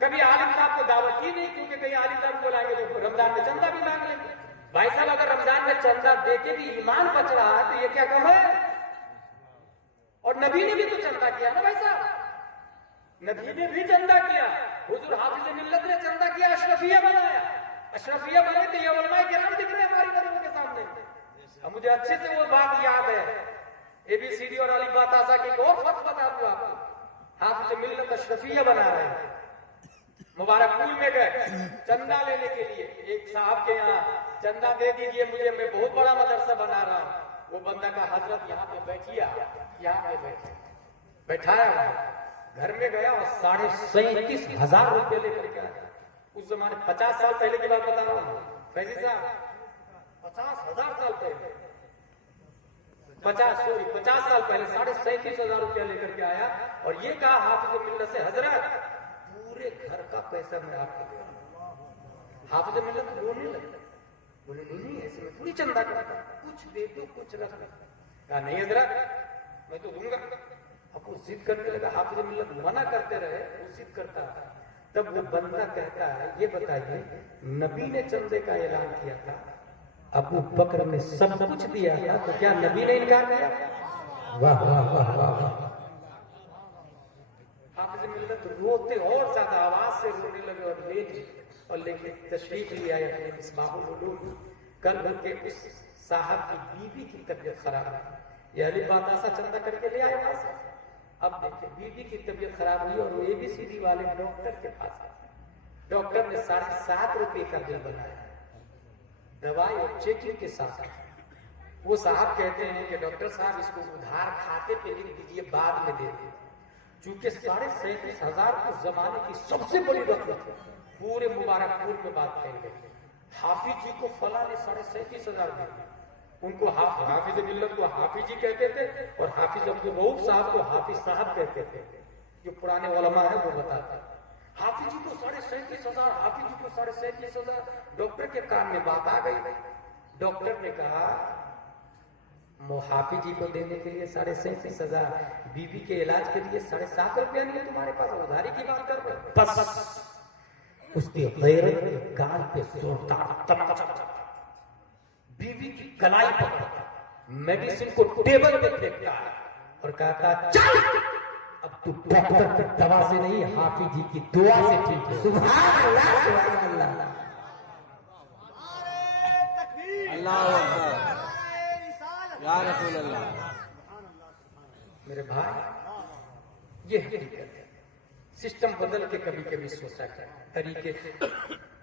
कभी आलिम साहब को दावत की नहीं, क्योंकि कहीं आलिम साहब को लाएंगे तो रमजान में चंदा भी मांग लेंगे। भाई साहब, अगर रमजान में चंदा देके भी ईमान बच रहा है तो ये क्या कम है? और नबी ने भी तो चंदा किया ना भाई साहब, नबी ने भी चंदा किया, हुजूर हाफिज मिल्लत ने चंदा किया, अशरफिया बनाया। अशरफिया बने तो ये उलमाए किराम दिख रहे हैं हमारी नजरों के सामने। अब मुझे अच्छे से वो बात याद है, ABCD और अली बातासा की एक और फर्क बता दूं आपको। हाफिज मिल्लत अशरफिया बना रहे हैं, मुबारकपुर में गए चंदा लेने के लिए, एक साहब के यहाँ चंदा दे दीजिए मुझे, मैं बहुत बड़ा मदरसा बना रहा हूँ। वो बंदा का हजरत यहाँ पे बैठिया, यहाँ पे बैठाया, घर में गया और 37,500 रुपये लेकर के आया। उस जमाने 50 साल पहले की बात बता रहा हूँ फैजी साहब, 50,000 साल पहले, 50 साल पहले 37,500 रुपया लेकर के आया और ये कहा हाफिज मिल्लत से, हजरत पूरे घर का पैसा मैं आपको दे रहा हूं। हाफिज मिल्लत रोने लगे, बोले नहीं ऐसे में पूरी चंदा करता, कुछ दे दो कुछ रख। कहा नहीं हजरत मैं तो दूंगा। अब वो जिद करने लगा, हाफिज मिल्लत मना करते रहे, वो जिद करता था। तब वो बंदा कहता है, ये बताइए नबी ने चंदे का ऐलान किया था, अबू बकर ने सब कुछ दिया था, तो क्या नबी ने इनकार किया? वाह वाह वाह वाह। हाफिज मिल्लत रोते और ज्यादा आवाज से रोने लगे और लेके तशरीफ ले आए अपने मिसबाहुल उलूम। कल उनके उस साहब की बीवी की तबीयत खराब है, ये अली बातासा चंदा करके ले आए वहां से। अब देखिए बीवी की तबीयत खराब हुई और वो ABCD वाले डॉक्टर के पास आए। डॉक्टर ने 7.5 रुपए का बिल बनाया, दवाई और चेकिंग के साथ। वो साहब कहते हैं कि डॉक्टर साहब इसको उधार खाते पे लिख दीजिए, बाद में दे दीजिए। चूंकि 37,500 उस जमाने की सबसे बड़ी रकम थी, पूरे मुबारकपुर में बात फैल गई। हाफिज जी को फला ने 37,500 दिए, उनको हाफिज मिल्लत को हाफिज जी कहते थे और हाफिज अब्दुल रऊफ साहब को हाफिज साहब कहते थे। जो पुराने उलमा है वो बताते हैं, हाफिज जी को 37,500, हाफिज जी को 37,500। डॉक्टर के कान में बात आ गई। डॉक्टर ने कहा हाफिज जी को देने के लिए 37,500, बीवी के इलाज के लिए 7.5 रुपया नहीं है तुम्हारे पास, उधारी की बात कर रहे। बस उसकी गैरत के गाल पे जोरदार बीवी की कलाई पकड़ता, मेडिसिन को टेबल पे फेंकता है और कहता चल अब तू डॉक्टर की दवा से नहीं हाफिज जी की दुआ से ठीक है। सुभान अल्लाह सुभान अल्लाह। अल्लाह अकबर या रसूल अल्लाह। मेरे भाई ये हकीकत है। सिस्टम बदल के कभी कभी सोचा कर, तरीके से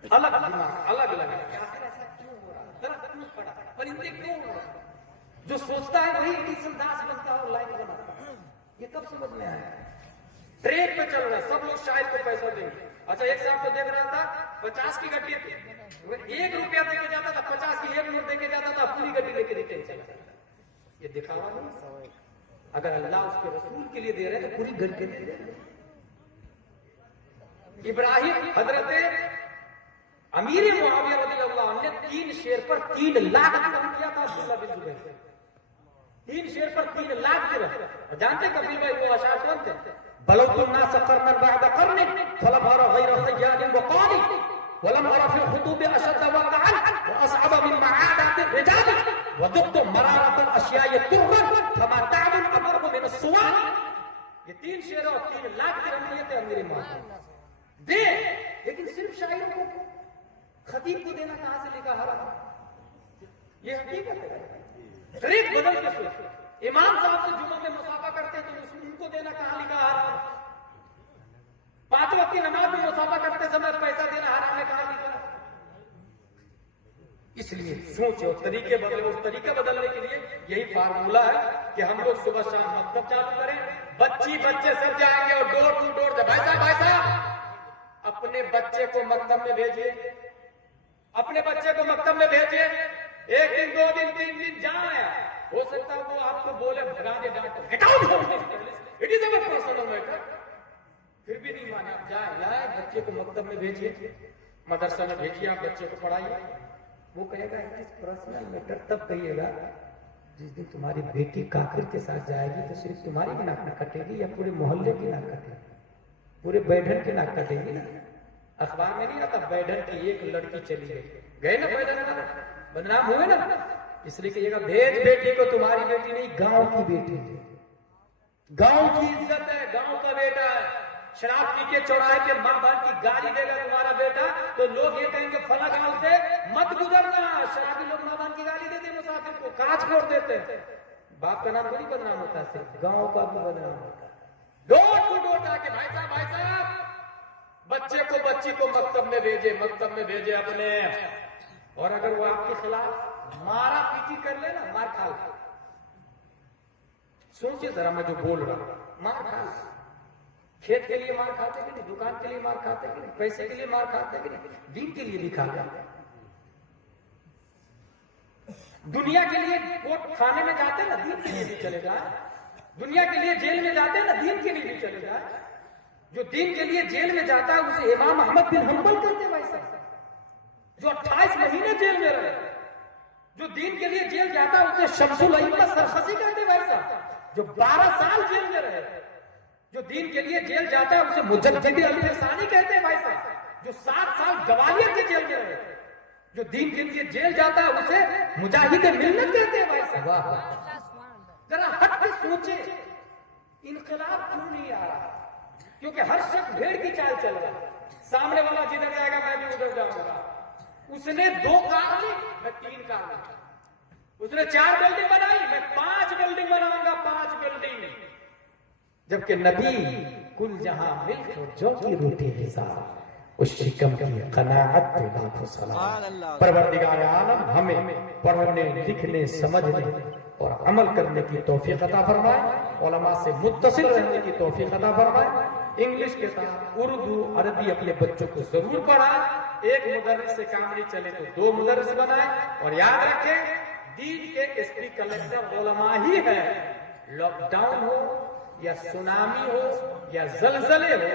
अलग दिमाग अलग लगा, आखिर ऐसा क्यों हो रहा, दर्द क्यों पड़ा, परिंदे क्यों हो रहा? जो सोचता है वही एडिसन दास बनता है और लाइन बनाता है। ये कब समझ में आया? ट्रेन पे चल रहा है, सब लोग शायद को पैसा देंगे। अच्छा, एक साहब तो देख रहा था 50 की गड्डी थी, 1 रुपया देके जाता था, 50 की 1 नोट देके जाता था, पूरी गड्डी लेके रिटर्न चला जाता। ये दिखावा नहीं। अगर अल्लाह उसके रसूल के लिए दे रहे हैं तो पूरी गड्डी दे रहे हैं। इब्राहिम हजरत अमीर मुआविया रज़ियल्लाहु अन्हु ने 3 शेर पर 3 लाख दिरहम किया था। अब्दुल्लाह बिन जुबैर 3 शेर पर 3 लाख दिरहम। जानते कबीर भाई वो अशार कौन थे? बलौतुन्ना सकरनन बअद कर्न फलम अरा गैर सय्यादिन व काली वलम अरा फिल खुतूब अशद वक़अन व असअब मिन मआदात रिजाल व दुक्त मरारत अशियाय तुरन फमा ताबुल अमर मिन सुवाल। ये 3 शेर और 3 लाख दिरहम दिए थे अमीर मुआविया दे, लेकिन सिर्फ शायरों को, खतीब को देना कहां से लिखा हराम? ये हकीकत है। तरीक बदल के सोच। इमाम साहब से जुम्मा में मुसाफा करते हैं तो उनको देना कहां लिखा हराम? 5 वक्त की नमाज में मुसाफा करते समय पैसा देना हराम है, कहां लिखा? इसलिए सोच और तरीके बदले। उस तरीके बदलने के लिए यही फार्मूला है कि हम लोग सुबह शाम मकतब चालू करें, बच्चे सब जाएंगे और डोर टू डोर भाई साहब अपने बच्चे को मकतब में भेजिए, अपने बच्चे को मकतब में भेजिए। 1 दिन 2 दिन 3 दिन जाए, हो सकता है वो आपको बोले भगा दे, डांटो, it is our personal matter, फिर भी नहीं माने। आप जाए बच्चे को मकतब में भेजिए, मदरसा में भेजिए, आप बच्चे को पढ़ाइए। वो कहेगा इट इज पर्सनल मैटर तब कहिएगा जिस दिन तुम्हारी बेटी काफिर के साथ जाएगी तो सिर्फ तुम्हारी भी नाक न कटेगी या पूरे मोहल्ले की नाक कटेगी, पूरे बैठन की नाक कटेगी ना। अखबार में नहीं आता बैठन की एक लड़की चली गई ना, बैठन बदनाम हुए ना। इसलिए कहिएगा भेज बेटी को, तुम्हारी बेटी नहीं गांव की बेटी है, गांव की इज्जत है, गांव का बेटा है। शराब पी के चौराहे पे मां बाप की गाली देगा तुम्हारा बेटा तो लोग ये कहेंगे फला गांव से मत गुजरना। शराबी लोग मां बाप की गाली देते, मुसाफिर को कांच फोड़ देते। बाप का नाम थोड़ी बदनाम होता है, सिर्फ गांव का भी बदनाम होता है। डोर टू डोर जाके भाई साहब बच्चे को बच्ची को मकतब में भेजे अपने। और अगर वो आपके खिलाफ मारा पीटी कर ले ना, मार खा ले। सोचिए जरा मैं जो बोल रहा हूं, मार खा ले। खेत के लिए मार खाते कि नहीं, दुकान के लिए मार खाते कि नहीं, पैसे के लिए मार खाते कि नहीं, दीन के लिए भी खाते। दुनिया के लिए कोर्ट खाने में जाते ना, दीन के लिए भी चले जाए। दुनिया के लिए जेल में जाते ना, दीन के लिए भी चले जाए। जो दीन के लिए जेल में जाता है उसे इमाम अहमद बिन हंबल कहते हैं भाई साहब, जो 28 महीने जेल में रहे। जो दीन के लिए जेल जाता है उसे शम्सुल अइम्मा सरखसी कहते हैं भाई साहब, जो 12 साल जेल में रहे। जो दीन के लिए जेल जाता है उसे मुजद्दिद अली सानी कहते हैं भाई साहब, जो 7 साल ग्वालियर के जेल में रहे। जो दीन के लिए जेल जाता है उसे मुजाहिद मिल्लत कहते हैं भाई साहब। जरा हट के सोचे, इनकलाब क्यों नहीं आ रहा? क्योंकि हर शख्स भेड़ की चाल चल रहा है। सामने वाला जिधर जाएगा मैं भी उधर जाऊंगा। उसने 2 कार ली, मैं 3 कार ली। उसने 4 बिल्डिंग बनाई, मैं 5 बिल्डिंग बनाऊंगा, 5 बिल्डिंग। जबकि नबी कुल जहां मिल्क और जौ की रोटी हिसाब, उस शिकम की कनाअत पे लाखों सलाम। परवरदिगार आलम हमें पढ़ने लिखने समझने और अमल करने की तौफीक अता फरमाए, उलमा से मुत्तसिल रहने की तौफीक अता फरमाए। इंग्लिश के साथ उर्दू अरबी अपने बच्चों को जरूर पढ़ाए। एक मुदर्रिस से काम नहीं चले तो 2 मुदर्रिस बनाए। और याद रखें दीन के एसपी कलेक्टर उलमा ही है। लॉकडाउन हो या सुनामी हो या जलजले हो,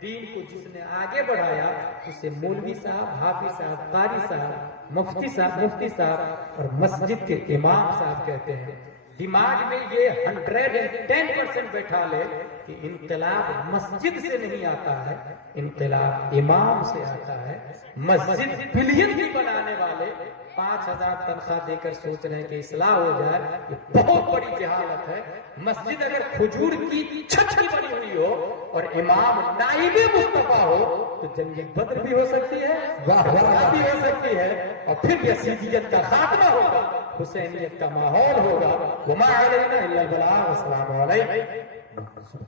दीन को जिसने आगे बढ़ाया उसे मौलवी साहब, हाफिज साहब, कारी साहब, मुफ्ती साहब और मस्जिद के इमाम साहब कहते हैं। दिमाग में ये 110% बैठा ले कि इनकलाब मस्जिद से नहीं आता है, इनकलाब इमाम से आता है। मस्जिद बिलियन की बनाने वाले 5000 तनख्वाह देकर सोच रहे हैं कि इस्लाह हो जाए, ये बहुत बड़ी जहालत है। मस्जिद अगर खजूर की छत की बनी हुई हो और इमाम नाइबे मुस्तफा हो तो जंग बद्र भी हो सकती है, वाह भी हो सकती है, और फिर यजीदियत का खात्मा होगा, हुसैनियत का माहौल होगा। वमा अलैना इल्लल बलाग। अस्सलामु अलैकुम।